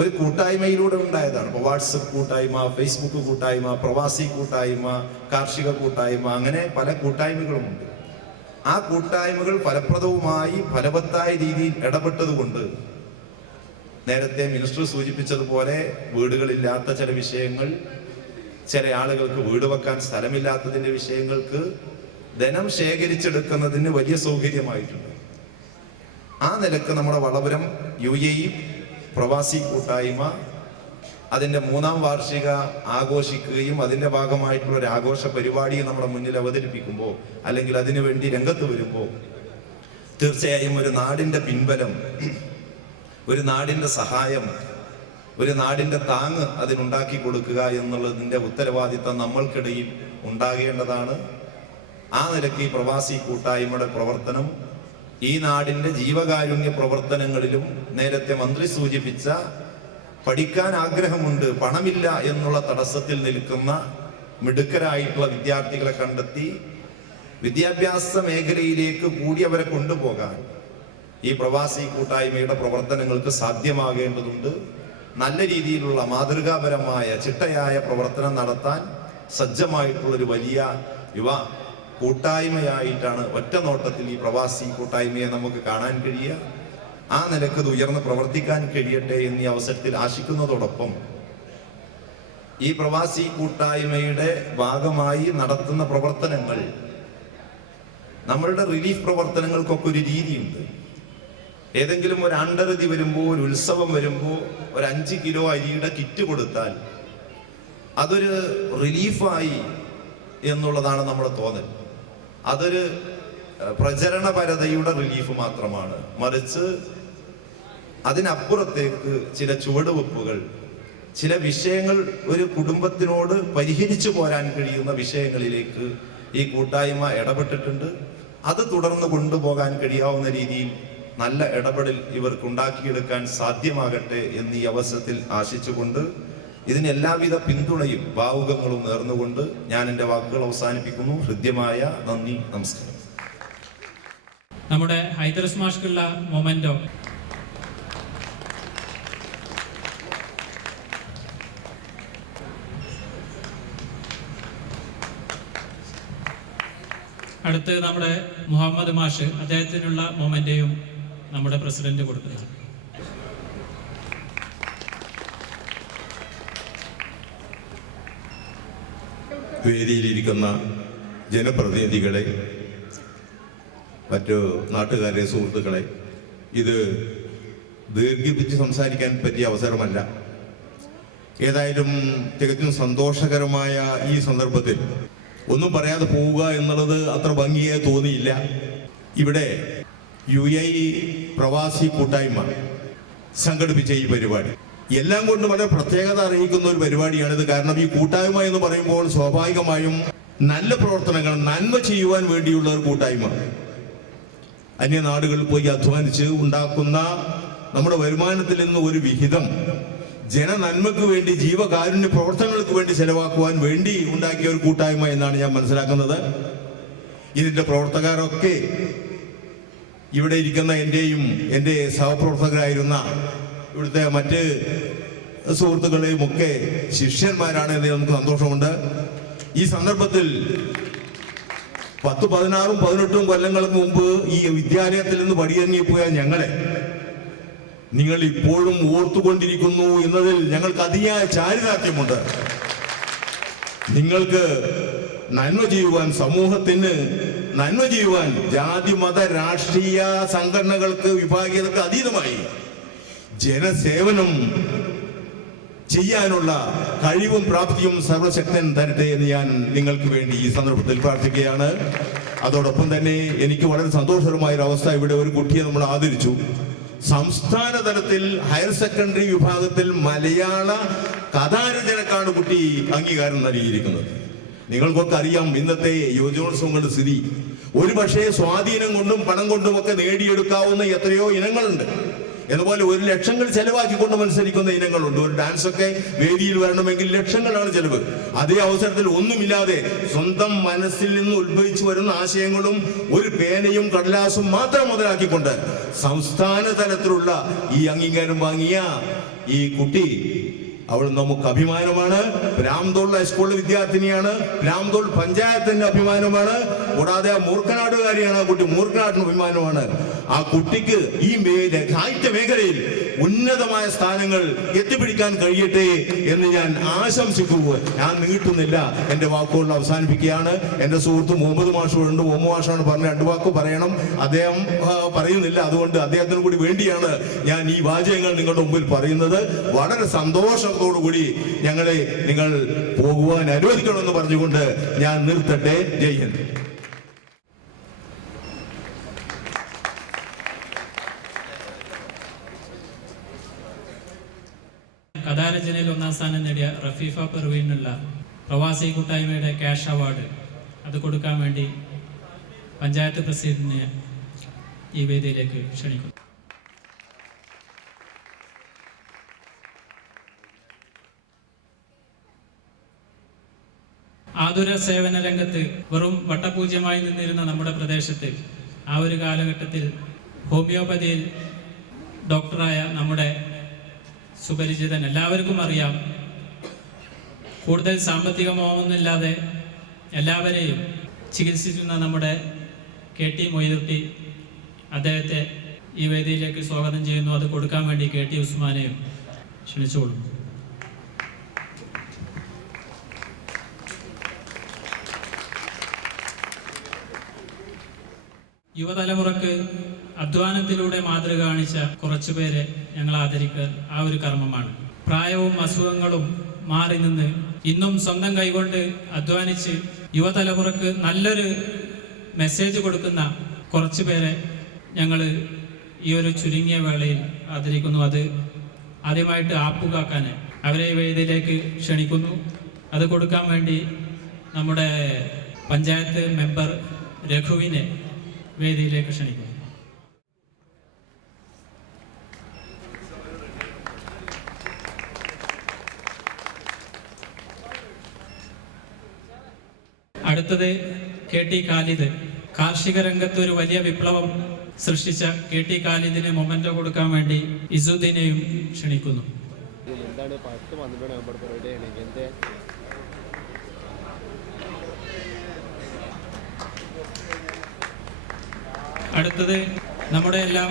ഒരു കൂട്ടായ്മയിലൂടെ ഉണ്ടായതാണ്. ഇപ്പോൾ വാട്സപ്പ് കൂട്ടായ്മ, ഫേസ്ബുക്ക് കൂട്ടായ്മ, പ്രവാസി കൂട്ടായ്മ, കാർഷിക കൂട്ടായ്മ, അങ്ങനെ പല കൂട്ടായ്മകളുമുണ്ട്. ആ കൂട്ടായ്മകൾ ഫലപ്രദവുമായി ഫലവത്തായ രീതിയിൽ ഇടപെട്ടതുകൊണ്ട് നേരത്തെ മിനിസ്റ്റർ സൂചിപ്പിച്ചതുപോലെ വീടുകളില്ലാത്ത ചില വിഷയങ്ങൾ, ചില ആളുകൾക്ക് വീട് വെക്കാൻ സ്ഥലമില്ലാത്തതിൻ്റെ വിഷയങ്ങൾക്ക് ധനം ശേഖരിച്ചെടുക്കുന്നതിന് വലിയ സൗകര്യമായിട്ടുണ്ട്. ആ നിലക്ക് നമ്മുടെ വളപുരം UAE പ്രവാസി കൂട്ടായ്മ അതിൻ്റെ 3ാം വാർഷിക ആഘോഷിക്കുകയും അതിൻ്റെ ഭാഗമായിട്ടുള്ള ഒരു ആഘോഷ പരിപാടിയെ നമ്മുടെ മുന്നിൽ അവതരിപ്പിക്കുമ്പോൾ, അല്ലെങ്കിൽ അതിനുവേണ്ടി രംഗത്ത് വരുമ്പോൾ, തീർച്ചയായും ഒരു നാടിൻ്റെ പിൻബലം, ഒരു നാടിൻ്റെ സഹായം, ഒരു നാടിൻ്റെ താങ്ങ് അതിനുണ്ടാക്കി കൊടുക്കുക എന്നുള്ളതിൻ്റെ ഉത്തരവാദിത്തം നമ്മൾക്കിടയിൽ ഉണ്ടാകേണ്ടതാണ്. ആ നിലയ്ക്ക് ഈ പ്രവാസി കൂട്ടായ്മയുടെ പ്രവർത്തനം ഈ നാടിൻ്റെ ജീവകാരുണ്യ പ്രവർത്തനങ്ങളിലും നേരത്തെ മന്ത്രി സൂചിപ്പിച്ച പഠിക്കാൻ ആഗ്രഹമുണ്ട്, പണമില്ല എന്നുള്ള തടസ്സത്തിൽ നിൽക്കുന്ന മിടുക്കരായിട്ടുള്ള വിദ്യാർത്ഥികളെ കണ്ടെത്തി വിദ്യാഭ്യാസ മേഖലയിലേക്ക് കൂടി അവരെ കൊണ്ടുപോകാൻ ഈ പ്രവാസി കൂട്ടായ്മയുടെ പ്രവർത്തനങ്ങൾക്ക് സാധ്യമാകേണ്ടതുണ്ട്. നല്ല രീതിയിലുള്ള മാതൃകാപരമായ ചിട്ടയായ പ്രവർത്തനം നടത്താൻ സജ്ജമായിട്ടുള്ളൊരു വലിയ യുവ കൂട്ടായ്മയായിട്ടാണ് ഒറ്റ നോട്ടത്തിൽ ഈ പ്രവാസി കൂട്ടായ്മയെ നമുക്ക് കാണാൻ കഴിയുക. ആ നിലക്ക് ഇത് ഉയർന്ന് പ്രവർത്തിക്കാൻ കഴിയട്ടെ എന്നീ അവസരത്തിൽ ആശിക്കുന്നതോടൊപ്പം ഈ പ്രവാസി കൂട്ടായ്മയുടെ ഭാഗമായി നടത്തുന്ന പ്രവർത്തനങ്ങൾ, നമ്മളുടെ റിലീഫ് പ്രവർത്തനങ്ങൾക്കൊക്കെ ഒരു രീതിയുണ്ട്. ഏതെങ്കിലും ഒരു ആണ്ടറുതി വരുമ്പോൾ, ഒരു ഉത്സവം വരുമ്പോൾ ഒരു 5 കിലോ അരിയുടെ കിറ്റ് കൊടുത്താൽ അതൊരു റിലീഫായി എന്നുള്ളതാണ് നമ്മുടെ തോന്നൽ. അതൊരു പ്രചരണപരതയുടെ റിലീഫ് മാത്രമാണ്. മറിച്ച് അതിനപ്പുറത്തേക്ക് ചില ചുവടുവെപ്പുകൾ, ചില വിഷയങ്ങൾ ഒരു കുടുംബത്തിനോട് പരിഹരിച്ചു പോരാൻ കഴിയുന്ന വിഷയങ്ങളിലേക്ക് ഈ കൂട്ടായ്മ ഇടപെട്ടിട്ടുണ്ട്. അത് തുടർന്ന് കൊണ്ടുപോകാൻ കഴിയാവുന്ന രീതിയിൽ നല്ല ഇടപെടൽ ഇവർക്കുണ്ടാക്കിയെടുക്കാൻ സാധ്യമാകട്ടെ എന്ന് ഈ അവസരത്തിൽ ആശിച്ചുകൊണ്ട് ഇതിന് എല്ലാവിധ പിന്തുണയും ഭാവുകങ്ങളും നേർന്നുകൊണ്ട് ഞാൻ എൻ്റെ വാക്കുകൾ അവസാനിപ്പിക്കുന്നു. ഹൃദ്യമായ നന്ദി, നമസ്കാരം. നമ്മുടെ ഹൈദർസ് മാഷ്ക്കുള്ള മൊമെന്റോ അടുത്ത് നമ്മുടെ മുഹമ്മദ് മാഷ്, അദ്ദേഹത്തിനുള്ള മൊമെന്റയും നമ്മുടെ പ്രസിഡന്റ് കൊടുക്കുന്നത്. വേദിയിലിരിക്കുന്ന ജനപ്രതിനിധികളെ, മറ്റു നാട്ടുകാരെ, സുഹൃത്തുക്കളെ, ഇത് ദീർഘിപ്പിച്ച് സംസാരിക്കാൻ പറ്റിയ അവസരമല്ല. ഏതായാലും തികച്ചും സന്തോഷകരമായ ഈ സന്ദർഭത്തിൽ ഒന്നും പറയാതെ പോവുക എന്നുള്ളത് അത്ര ഭംഗിയായി തോന്നിയില്ല. ഇവിടെ UAE പ്രവാസി കൂട്ടായ്മ സംഘടിപ്പിച്ച ഈ പരിപാടി എല്ലാം കൊണ്ട് വളരെ പ്രത്യേകത അറിയിക്കുന്ന ഒരു പരിപാടിയാണിത്. കാരണം ഈ കൂട്ടായ്മ എന്ന് പറയുമ്പോൾ സ്വാഭാവികമായും നല്ല പ്രവർത്തനങ്ങൾ, നന്മ ചെയ്യുവാൻ വേണ്ടിയുള്ള ഒരു കൂട്ടായ്മ. അന്യനാടുകളിൽ പോയി അധ്വാനിച്ച് ഉണ്ടാക്കുന്ന നമ്മുടെ വരുമാനത്തിൽ നിന്ന് ഒരു വിഹിതം ജനനന്മയ്ക്ക് വേണ്ടി, ജീവകാരുണ്യ പ്രവർത്തനങ്ങൾക്ക് വേണ്ടി ചെലവാക്കുവാൻ വേണ്ടി ഉണ്ടാക്കിയ ഒരു കൂട്ടായ്മ എന്നാണ് ഞാൻ മനസ്സിലാക്കുന്നത്. ഇതിന്റെ പ്രവർത്തകരൊക്കെ ഇവിടെ ഇരിക്കുന്ന എൻ്റെയും എൻ്റെ സഹപ്രവർത്തകരായിരുന്ന ഇവിടുത്തെ മറ്റ് സുഹൃത്തുക്കളെയും ഒക്കെ ശിഷ്യന്മാരാണ് എന്നതിൽ നമുക്ക് സന്തോഷമുണ്ട്. ഈ സന്ദർഭത്തിൽ 10, 16, 18 കൊല്ലങ്ങൾക്ക് മുമ്പ് ഈ വിദ്യാലയത്തിൽ നിന്ന് പടിയിറങ്ങിപ്പോയ ഞങ്ങളെ നിങ്ങൾ ഇപ്പോഴും ഓർത്തുകൊണ്ടിരിക്കുന്നു എന്നതിൽ ഞങ്ങൾക്ക് അതിയായ ചാരിതാർത്ഥ്യമുണ്ട്. നിങ്ങൾക്ക് നന്മ ചെയ്യുവാൻ, സമൂഹത്തിന് നന്മ ചെയ്യുവാൻ ജാതി, മത, രാഷ്ട്രീയ സംഘടനകൾക്ക്, വിഭാഗീയതക്ക് അതീതമായി ജനസേവനം ചെയ്യാനുള്ള കഴിവും പ്രാപ്തിയും സർവശക്തൻ തരട്ടെ എന്ന് ഞാൻ നിങ്ങൾക്ക് വേണ്ടി ഈ സന്ദർഭത്തിൽ പ്രാർത്ഥിക്കുകയാണ്. അതോടൊപ്പം തന്നെ എനിക്ക് വളരെ സന്തോഷകരമായ ഒരു അവസ്ഥ, ഇവിടെ ഒരു കുട്ടിയെ നമ്മൾ ആദരിച്ചു. സംസ്ഥാന തലത്തിൽ ഹയർ സെക്കൻഡറി വിഭാഗത്തിൽ മലയാള കഥാരചനക്കാണ് കുട്ടി അംഗീകാരം നൽകിയിരിക്കുന്നത്. നിങ്ങൾക്കൊക്കെ അറിയാം ഇന്നത്തെ യുവജനോത്സവങ്ങളുടെ സ്ഥിതി. ഒരു പക്ഷേ സ്വാധീനം കൊണ്ടും പണം കൊണ്ടും ഒക്കെ നേടിയെടുക്കാവുന്ന എത്രയോ ഇനങ്ങളുണ്ട്. അതുപോലെ 1 ലക്ഷങ്ങൾ ചെലവാക്കിക്കൊണ്ട് മത്സരിക്കുന്ന ഇനങ്ങളുണ്ട്. ഒരു ഡാൻസ് ഒക്കെ വേദിയിൽ വരണമെങ്കിൽ ലക്ഷങ്ങളാണ് ചെലവ്. അതേ അവസരത്തിൽ ഒന്നുമില്ലാതെ സ്വന്തം മനസ്സിൽ നിന്ന് ഉത്ഭവിച്ചു വരുന്ന ആശയങ്ങളും ഒരു പേനയും കടലാസും മാത്രം മുതലാക്കിക്കൊണ്ട് സംസ്ഥാന തലത്തിലുള്ള ഈ അംഗീകാരം വാങ്ങിയ ഈ കുട്ടി, അവൾ നമുക്ക് അഭിമാനമാണ്. രാംദോൾ ഹൈസ്കൂളിലെ വിദ്യാർത്ഥിനിയാണ്. രാംദോൾ പഞ്ചായത്തിന്റെ അഭിമാനമാണ്. കൂടാതെ മൂർക്കനാടുകാരിയാണ് ആ കുട്ടി. മൂർക്കനാടിന് അഭിമാനമാണ്. ആ കുട്ടിക്ക് ഈ സാഹിത്യ മേഖലയിൽ ഉന്നതമായ സ്ഥാനങ്ങൾ എത്തിപ്പിടിക്കാൻ കഴിയട്ടെ എന്ന് ഞാൻ ആശംസിക്കുക. ഞാൻ നീട്ടുന്നില്ല, എന്റെ വാക്കുകൾ അവസാനിപ്പിക്കുകയാണ്. എന്റെ സുഹൃത്ത് മുഹമ്മദ് മാഷുണ്ട്. മുഹമ്മദ് മാഷാണ് പറഞ്ഞ 2 വാക്ക് പറയണം. അദ്ദേഹം പറയുന്നില്ല. അതുകൊണ്ട് അദ്ദേഹത്തിന് കൂടി വേണ്ടിയാണ് ഞാൻ ഈ വാചകങ്ങൾ നിങ്ങളുടെ മുമ്പിൽ പറയുന്നത്. വളരെ സന്തോഷത്തോടുകൂടി ഞങ്ങളെ നിങ്ങൾ പോകുവാൻ അനുവദിക്കണമെന്ന് പറഞ്ഞുകൊണ്ട് ഞാൻ നിർത്തട്ടെ. ജയ് ഹിന്ദ്. കഥാരചനയിൽ 1ാം സ്ഥാനം നേടിയ റഫീഫ പെർവീനുള്ള പ്രവാസി കൂട്ടായ്മയുടെ ക്യാഷ് അവാർഡ് അത് കൊടുക്കാൻ വേണ്ടി പഞ്ചായത്ത് പ്രസിഡന്റിനെ ഈ വേദിയിലേക്ക് ക്ഷണിക്കുന്നു. ആതുര സേവന രംഗത്ത് വെറും വട്ടപൂജ്യമായി നിന്നിരുന്ന നമ്മുടെ പ്രദേശത്ത് ആ ഒരു കാലഘട്ടത്തിൽ ഹോമിയോപ്പതിയിൽ ഡോക്ടറായ നമ്മുടെ സുപരിചിതൻ, എല്ലാവർക്കും അറിയാം, കൂടുതൽ സാമ്പത്തിക മോഹമൊന്നുമില്ലാതെ എല്ലാവരെയും ചികിത്സിക്കുന്ന നമ്മുടെ KT മൊയ്തുട്ടി, അദ്ദേഹത്തെ ഈ വേദിയിലേക്ക് സ്വാഗതം ചെയ്യുന്നു. അത് കൊടുക്കാൻ വേണ്ടി KT ഉസ്മാനെയും ക്ഷണിച്ചോളൂ. യുവതലമുറക്ക് അധ്വാനത്തിലൂടെ മാതൃക കാണിച്ച കുറച്ചുപേരെ ഞങ്ങൾ ആദരിക്കുക ആ ഒരു കർമ്മമാണ്. പ്രായവും അസുഖങ്ങളും മാറി നിന്ന് ഇന്നും സ്വന്തം കൈകൊണ്ട് അധ്വാനിച്ച് യുവതലമുറക്ക് നല്ലൊരു മെസ്സേജ് കൊടുക്കുന്ന കുറച്ചുപേരെ ഞങ്ങൾ ഈ ഒരു ചുരുങ്ങിയ വേളയിൽ ആദരിക്കുന്നു. അത് ആദ്യമായിട്ട് ആപ്പുകാക്കാൻ അവരെ വേദിയിലേക്ക് ക്ഷണിക്കുന്നു. അത് കൊടുക്കാൻ വേണ്ടി നമ്മുടെ പഞ്ചായത്ത് മെമ്പർ രഘുവിനെ വേദിയിലേക്ക് ക്ഷണിക്കുന്നു. അടുത്തത് KT ഖാലിദ്. കാർഷിക രംഗത്ത് ഒരു വലിയ വിപ്ലവം സൃഷ്ടിച്ച KT ഖാലിദിന് മൊമെന്റോ കൊടുക്കാൻ വേണ്ടി ഇസുദ്ദീനെയും ക്ഷണിക്കുന്നു. അടുത്തത് നമ്മുടെ എല്ലാം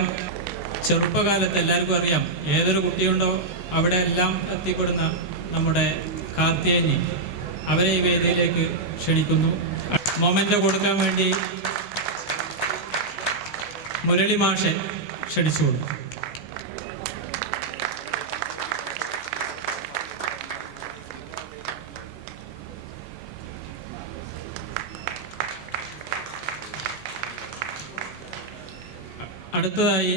ചെറുപ്പകാലത്ത് എല്ലാവർക്കും അറിയാം, ഏതൊരു കുട്ടിയുണ്ടോ അവിടെ എല്ലാം എത്തിപ്പെടുന്ന നമ്മുടെ കാർത്തിയേനി, അവരെ ഈ വേദിയിലേക്ക് ക്ഷണിക്കുന്നു. മൊമെന്റോ കൊടുക്കാൻ വേണ്ടി മുരളി മാഷെ ക്ഷണിച്ചുകൊള്ളു. അടുത്തതായി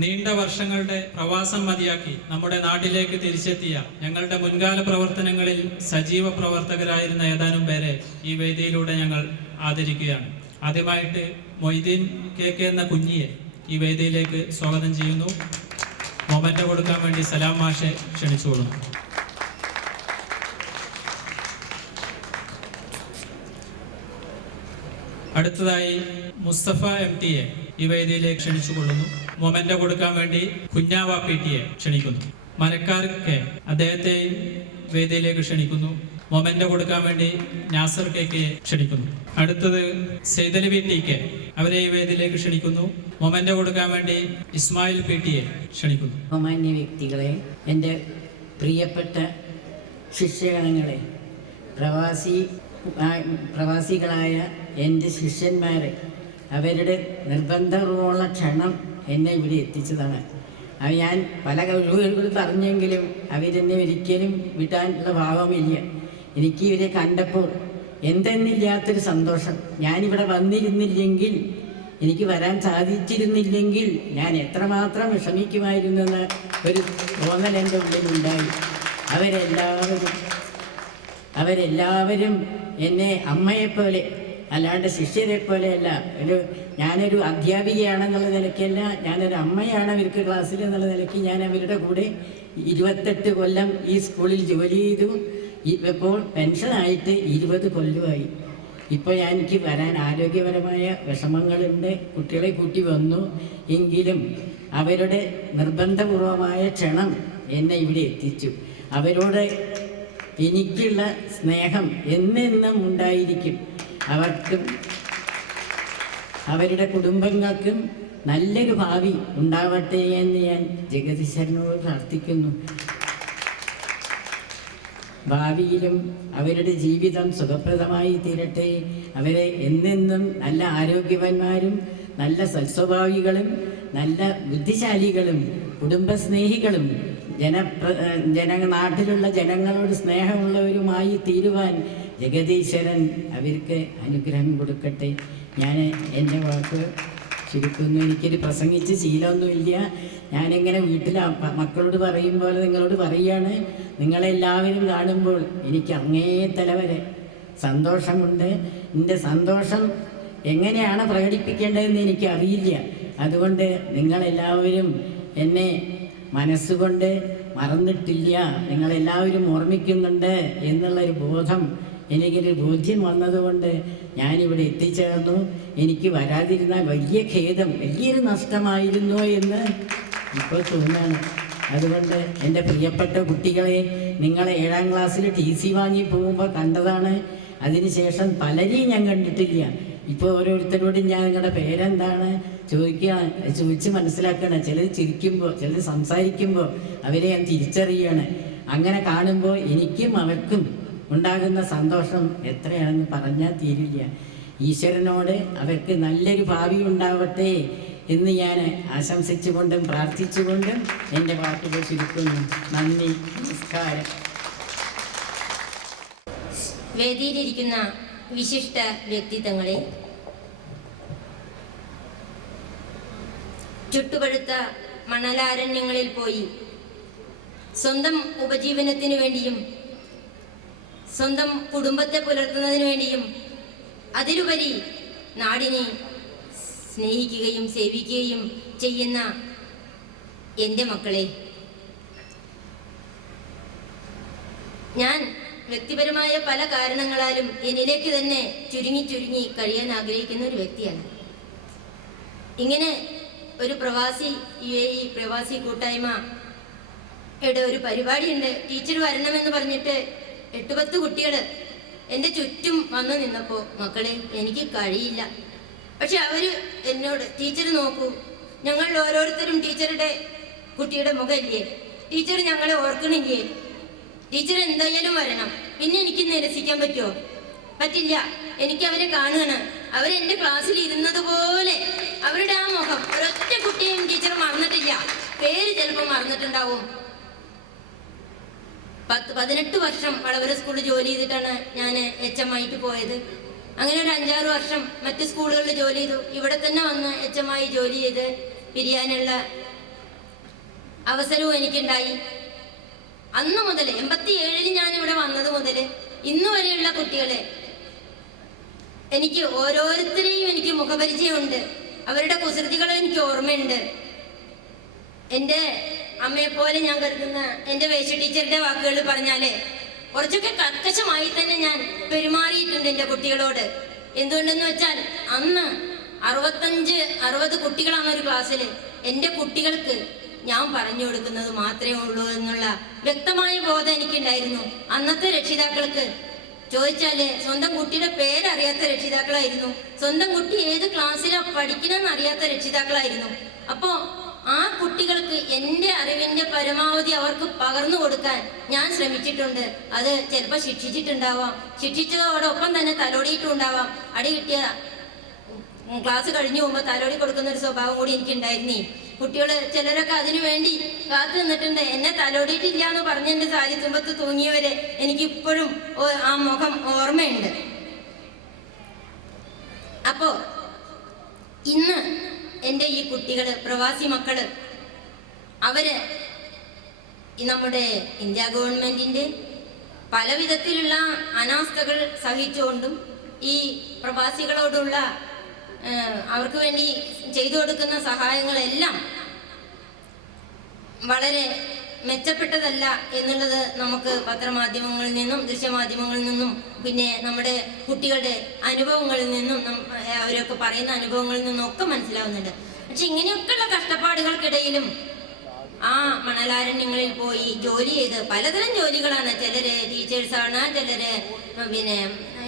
നീണ്ട വർഷങ്ങളുടെ പ്രവാസം മതിയാക്കി നമ്മുടെ നാട്ടിലേക്ക് തിരിച്ചെത്തിയ ഞങ്ങളുടെ മുൻകാല പ്രവർത്തനങ്ങളിൽ സജീവ പ്രവർത്തകരായിരുന്ന ഏതാനും പേരെ ഈ വേദിയിലൂടെ ഞങ്ങൾ ആദരിക്കുകയാണ്. ആദ്യമായിട്ട് മൊയ്തീൻ KK എന്ന കുഞ്ഞിയെ ഈ വേദിയിലേക്ക് സ്വാഗതം ചെയ്യുന്നു. മൊമെന്റോ കൊടുക്കാൻ വേണ്ടി സലാം മാഷെ ക്ഷണിച്ചുകൊള്ളുന്നു. അടുത്തതായി മുസ്തഫ MTയെ ഈ വേദിയിലേക്ക് ക്ഷണിച്ചുകൊള്ളുന്നു. മൊമെന്റോ കൊടുക്കാൻ വേണ്ടി കുഞ്ഞാവ PTയെ ക്ഷണിക്കുന്നു. മരക്കാർ K അദ്ദേഹത്തെ വേദിയിലേക്ക് ക്ഷണിക്കുന്നു. മൊമെന്റോ കൊടുക്കാൻ വേണ്ടി നാസർ KKയെ ക്ഷണിക്കുന്നു. അടുത്തത് സെയ്തലവി TK, അവരെ ഈ വേദിയിലേക്ക് ക്ഷണിക്കുന്നു. മൊമെന്റോ കൊടുക്കാൻ വേണ്ടി ഇസ്മായിൽ PTയെ ക്ഷണിക്കുന്നു. ബഹുമാന്യ വ്യക്തികളെ, എൻ്റെ പ്രിയപ്പെട്ട ശിഷ്യഗണങ്ങളെ, പ്രവാസികളായ എൻ്റെ ശിഷ്യന്മാരെ, അവരുടെ നിർബന്ധമുള്ള ക്ഷണം എന്നെ ഇവിടെ എത്തിച്ചതാണ്. അത് ഞാൻ പല കഴിവുകൾ പറഞ്ഞെങ്കിലും അവരെന്നെ ഒരിക്കലും വിടാനുള്ള ഭാവമില്ല. എനിക്ക് ഇവരെ കണ്ടപ്പോൾ എന്തെന്നില്ലാത്തൊരു സന്തോഷം. ഞാനിവിടെ വന്നിരുന്നില്ലെങ്കിൽ, എനിക്ക് വരാൻ സാധിച്ചിരുന്നില്ലെങ്കിൽ ഞാൻ എത്രമാത്രം വിഷമിക്കുമായിരുന്നെന്ന് ഒരു തോന്നൽ എൻ്റെ ഉള്ളിലുണ്ടായി. അവരെല്ലാവരും എന്നെ അമ്മയെപ്പോലെ അല്ലാണ്ട് ശിഷ്യരെ പോലെയല്ല. ഞാനൊരു അധ്യാപികയാണെന്നുള്ള നിലയ്ക്കല്ല, ഞാനൊരു അമ്മയാണ് അവർക്ക് ക്ലാസ്സിൽ എന്നുള്ള നിലയ്ക്ക് ഞാൻ അവരുടെ കൂടെ 28 കൊല്ലം ഈ സ്കൂളിൽ ജോലി ചെയ്തു. ഇപ്പോൾ പെൻഷനായിട്ട് 20 കൊല്ലമായി. ഇപ്പോൾ എനിക്ക് വരാൻ ആരോഗ്യപരമായ വിഷമങ്ങളുണ്ട്. കുട്ടികളെ കൂട്ടി വന്നു എങ്കിലും അവരുടെ നിർബന്ധപൂർവമായ ക്ഷണം എന്നെ ഇവിടെ എത്തിച്ചു. അവരോട് എനിക്കുള്ള സ്നേഹം എന്നെന്നും ഉണ്ടായിരിക്കും. അവർക്കും അവരുടെ കുടുംബങ്ങൾക്കും നല്ലൊരു ഭാവി ഉണ്ടാവട്ടെ എന്ന് ഞാൻ ജഗദീശ്വരനോട് പ്രാർത്ഥിക്കുന്നു. ഭാവിയിലും അവരുടെ ജീവിതം സുഖപ്രദമായി തീരട്ടെ. അവരെ എന്നെന്നും നല്ല ആരോഗ്യവാന്മാരും നല്ല സൽസ്വഭാവികളും നല്ല ബുദ്ധിശാലികളും കുടുംബസ്നേഹികളും നാട്ടിലുള്ള ജനങ്ങളോട് സ്നേഹമുള്ളവരുമായി തീരുവാൻ ജഗദീശ്വരൻ അവർക്ക് അനുഗ്രഹം കൊടുക്കട്ടെ. ഞാൻ എൻ്റെ വാക്ക് ചുരുക്കുന്നു. എനിക്കൊരു പ്രസംഗിച്ച് ശീലമൊന്നുമില്ല. ഞാനിങ്ങനെ വീട്ടിൽ മക്കളോട് പറയും പോലെ നിങ്ങളോട് പറയുകയാണ്. നിങ്ങളെല്ലാവരും കാണുമ്പോൾ എനിക്ക് അങ്ങേ തല വരെ സന്തോഷമുണ്ട്. എൻ്റെ സന്തോഷം എങ്ങനെയാണ് പ്രകടിപ്പിക്കേണ്ടതെന്ന് എനിക്കറിയില്ല. അതുകൊണ്ട് നിങ്ങളെല്ലാവരും എന്നെ മനസ്സുകൊണ്ട് മറന്നിട്ടില്ല, നിങ്ങളെല്ലാവരും ഓർമ്മിക്കുന്നുണ്ട് എന്നുള്ളൊരു ബോധം, എനിക്കൊരു ബോധ്യം വന്നതുകൊണ്ട് ഞാനിവിടെ എത്തിച്ചേർന്നു. എനിക്ക് വരാതിരുന്നാൽ വലിയ ഖേദം, വലിയൊരു നഷ്ടമായിരുന്നു എന്ന് ഇപ്പോൾ തോന്നുകയാണ്. അതുകൊണ്ട് എൻ്റെ പ്രിയപ്പെട്ട കുട്ടികളെ, നിങ്ങളെ 7ാം ക്ലാസ്സിൽ TC വാങ്ങി പോകുമ്പോൾ കണ്ടതാണ്. അതിനുശേഷം പലരെയും ഞാൻ കണ്ടിട്ടില്ല. ഇപ്പോൾ ഓരോരുത്തരോടും ഞാൻ നിങ്ങളുടെ പേരെന്താണ് ചോദിച്ച് മനസ്സിലാക്കണം. ചിലർ ചിരിക്കുമ്പോൾ, ചിലർ സംസാരിക്കുമ്പോൾ അവരെ ഞാൻ തിരിച്ചറിയാണ്. അങ്ങനെ കാണുമ്പോൾ എനിക്കും അവർക്കും ഉണ്ടാകുന്ന സന്തോഷം എത്രയാണെന്ന് പറഞ്ഞാൽ തീരില്ല. ഈശ്വരനോട് അവർക്ക് നല്ലൊരു ഭാവി ഉണ്ടാവട്ടെ എന്ന് ഞാൻ ആശംസിച്ചുകൊണ്ടും പ്രാർത്ഥിച്ചുകൊണ്ടും എൻ്റെ വാക്കുകൾ ചുരുക്കുന്നു. നന്ദി, നമസ്കാരം. വേദിയിലിരിക്കുന്ന വിശിഷ്ട വ്യക്തിത്വങ്ങളെ, ചുട്ടുപഴുത്ത മണലാരണ്യങ്ങളിൽ പോയി സ്വന്തം ഉപജീവനത്തിനു വേണ്ടിയും സ്വന്തം കുടുംബത്തെ പുലർത്തുന്നതിനു വേണ്ടിയും അതിലുപരി നാടിനെ സ്നേഹിക്കുകയും സേവിക്കുകയും ചെയ്യുന്ന എൻ്റെ മക്കളെ, ഞാൻ വ്യക്തിപരമായ പല കാരണങ്ങളാലും എന്നിലേക്ക് തന്നെ ചുരുങ്ങി കഴിയാൻ ആഗ്രഹിക്കുന്ന ഒരു വ്യക്തിയാണ്. ഇങ്ങനെ ഒരു പ്രവാസി UAE പ്രവാസി കൂട്ടായ്മയുടെ ഒരു പരിപാടിയുണ്ട്, ടീച്ചർ വരണമെന്ന് പറഞ്ഞിട്ട് 8-10 കുട്ടികൾ എൻ്റെ ചുറ്റും വന്നു നിന്നപ്പോൾ, മക്കളെ എനിക്ക് കഴിയില്ല. പക്ഷെ അവർ എന്നോട്, ടീച്ചർ നോക്കൂ, ഞങ്ങൾ ഓരോരുത്തരും ടീച്ചറുടെ കുട്ടിയുടെ മുഖമില്ലേ, ടീച്ചർ ഞങ്ങളെ ഓർക്കണില്ലേ, ടീച്ചർ എന്തായാലും വരണം. പിന്നെ എനിക്ക് നിരസിക്കാൻ പറ്റുമോ? പറ്റില്ല. എനിക്ക് അവരെ കാണുകയാണ്. അവരെൻ്റെ ക്ലാസ്സിൽ ഇരുന്നത് പോലെ അവരുടെ ആ മുഖം, ഒരൊറ്റ കുട്ടിയെയും ടീച്ചർ മറന്നിട്ടില്ല. പേര് ചിലപ്പോൾ മറന്നിട്ടുണ്ടാവും. 18 വർഷം വളവര സ്കൂളിൽ ജോലി ചെയ്തിട്ടാണ് ഞാൻ HM ആയിട്ട് പോയത്. അങ്ങനെ ഒരു 5-6 വർഷം മറ്റ് സ്കൂളുകളിൽ ജോലി ചെയ്തു. ഇവിടെ തന്നെ വന്ന് HM ആയി ജോലി ചെയ്ത് പിരിയാനുള്ള അവസരവും എനിക്കുണ്ടായി. അന്ന് മുതൽ 87-ൽ ഞാൻ ഇവിടെ വന്നത് മുതൽ ഇന്ന് വരെയുള്ള കുട്ടികളെ എനിക്ക് ഓരോരുത്തരെയും എനിക്ക് മുഖപരിചയമുണ്ട്. അവരുടെ കുസൃതികൾ എനിക്ക് ഓർമ്മയുണ്ട്. എൻ്റെ അമ്മയെപ്പോലെ ഞാൻ കരുതുന്ന എൻ്റെ വേശ ടീച്ചറുടെ വാക്കുകൾ പറഞ്ഞാല് കുറച്ചൊക്കെ കർക്കശമായി തന്നെ ഞാൻ പെരുമാറിയിട്ടുണ്ട് എൻ്റെ കുട്ടികളോട്. എന്തുകൊണ്ടെന്ന് വെച്ചാൽ അന്ന് 65-60 കുട്ടികളാണ് ഒരു ക്ലാസ്സിൽ. എൻ്റെ കുട്ടികൾക്ക് ഞാൻ പറഞ്ഞു കൊടുക്കുന്നത് മാത്രമേ ഉള്ളൂ എന്നുള്ള വ്യക്തമായ ബോധം എനിക്കുണ്ടായിരുന്നു. അന്നത്തെ രക്ഷിതാക്കൾക്ക് ചോദിച്ചാല് സ്വന്തം കുട്ടിയുടെ പേരറിയാത്ത രക്ഷിതാക്കളായിരുന്നു, സ്വന്തം കുട്ടി ഏത് ക്ലാസ്സിലാണ് പഠിക്കണമെന്ന് അറിയാത്ത രക്ഷിതാക്കളായിരുന്നു. അപ്പോൾ ആ കുട്ടികൾക്ക് എൻ്റെ അറിവിൻ്റെ പരമാവധി അവർക്ക് പകർന്നു കൊടുക്കാൻ ഞാൻ ശ്രമിച്ചിട്ടുണ്ട്. അത് ചിലപ്പോൾ ശിക്ഷിച്ചിട്ടുണ്ടാവാം, ശിക്ഷിച്ചതോടൊപ്പം തന്നെ തലോടിയിട്ടുണ്ടാവാം. അടി കിട്ടിയ ക്ലാസ് കഴിഞ്ഞു പോകുമ്പോൾ തലോടി കൊടുക്കുന്ന ഒരു സ്വഭാവം കൂടി എനിക്കുണ്ടായിരുന്നേ. കുട്ടികൾ ചിലരൊക്കെ അതിനു വേണ്ടി കാത്തു നിന്നിട്ടുണ്ട്. എന്നെ തലോടിയിട്ടില്ല എന്ന് പറഞ്ഞ് എൻ്റെ സാരി തുമ്പത്ത് തൂങ്ങിയവരെ എനിക്കിപ്പോഴും ആ മുഖം ഓർമ്മയുണ്ട്. അപ്പോൾ ഇന്ന് എൻ്റെ ഈ കുട്ടികൾ, പ്രവാസി മക്കള്, അവര് നമ്മുടെ ഇന്ത്യ ഗവൺമെൻറ്റിൻ്റെ പല വിധത്തിലുള്ള അനാസ്ഥകൾ സഹിച്ചുകൊണ്ടും ഈ പ്രവാസികളോടുള്ള അവർക്ക് വേണ്ടി ചെയ്തു കൊടുക്കുന്ന സഹായങ്ങളെല്ലാം വളരെ മെച്ചപ്പെട്ടതല്ല എന്നുള്ളത് നമുക്ക് പത്രമാധ്യമങ്ങളിൽ നിന്നും ദൃശ്യമാധ്യമങ്ങളിൽ നിന്നും പിന്നെ നമ്മുടെ കുട്ടികളുടെ അനുഭവങ്ങളിൽ നിന്നും അവരൊക്കെ പറയുന്ന അനുഭവങ്ങളിൽ നിന്നും ഒക്കെ മനസ്സിലാവുന്നുണ്ട്. പക്ഷെ ഇങ്ങനെയൊക്കെയുള്ള കഷ്ടപ്പാടുകൾക്കിടയിലും ആ മണലാരണ്യങ്ങളിൽ പോയി ജോലി ചെയ്ത് പലതരം ജോലികളാണ്. ചിലര് ടീച്ചേഴ്സാണ്, ചിലര് പിന്നെ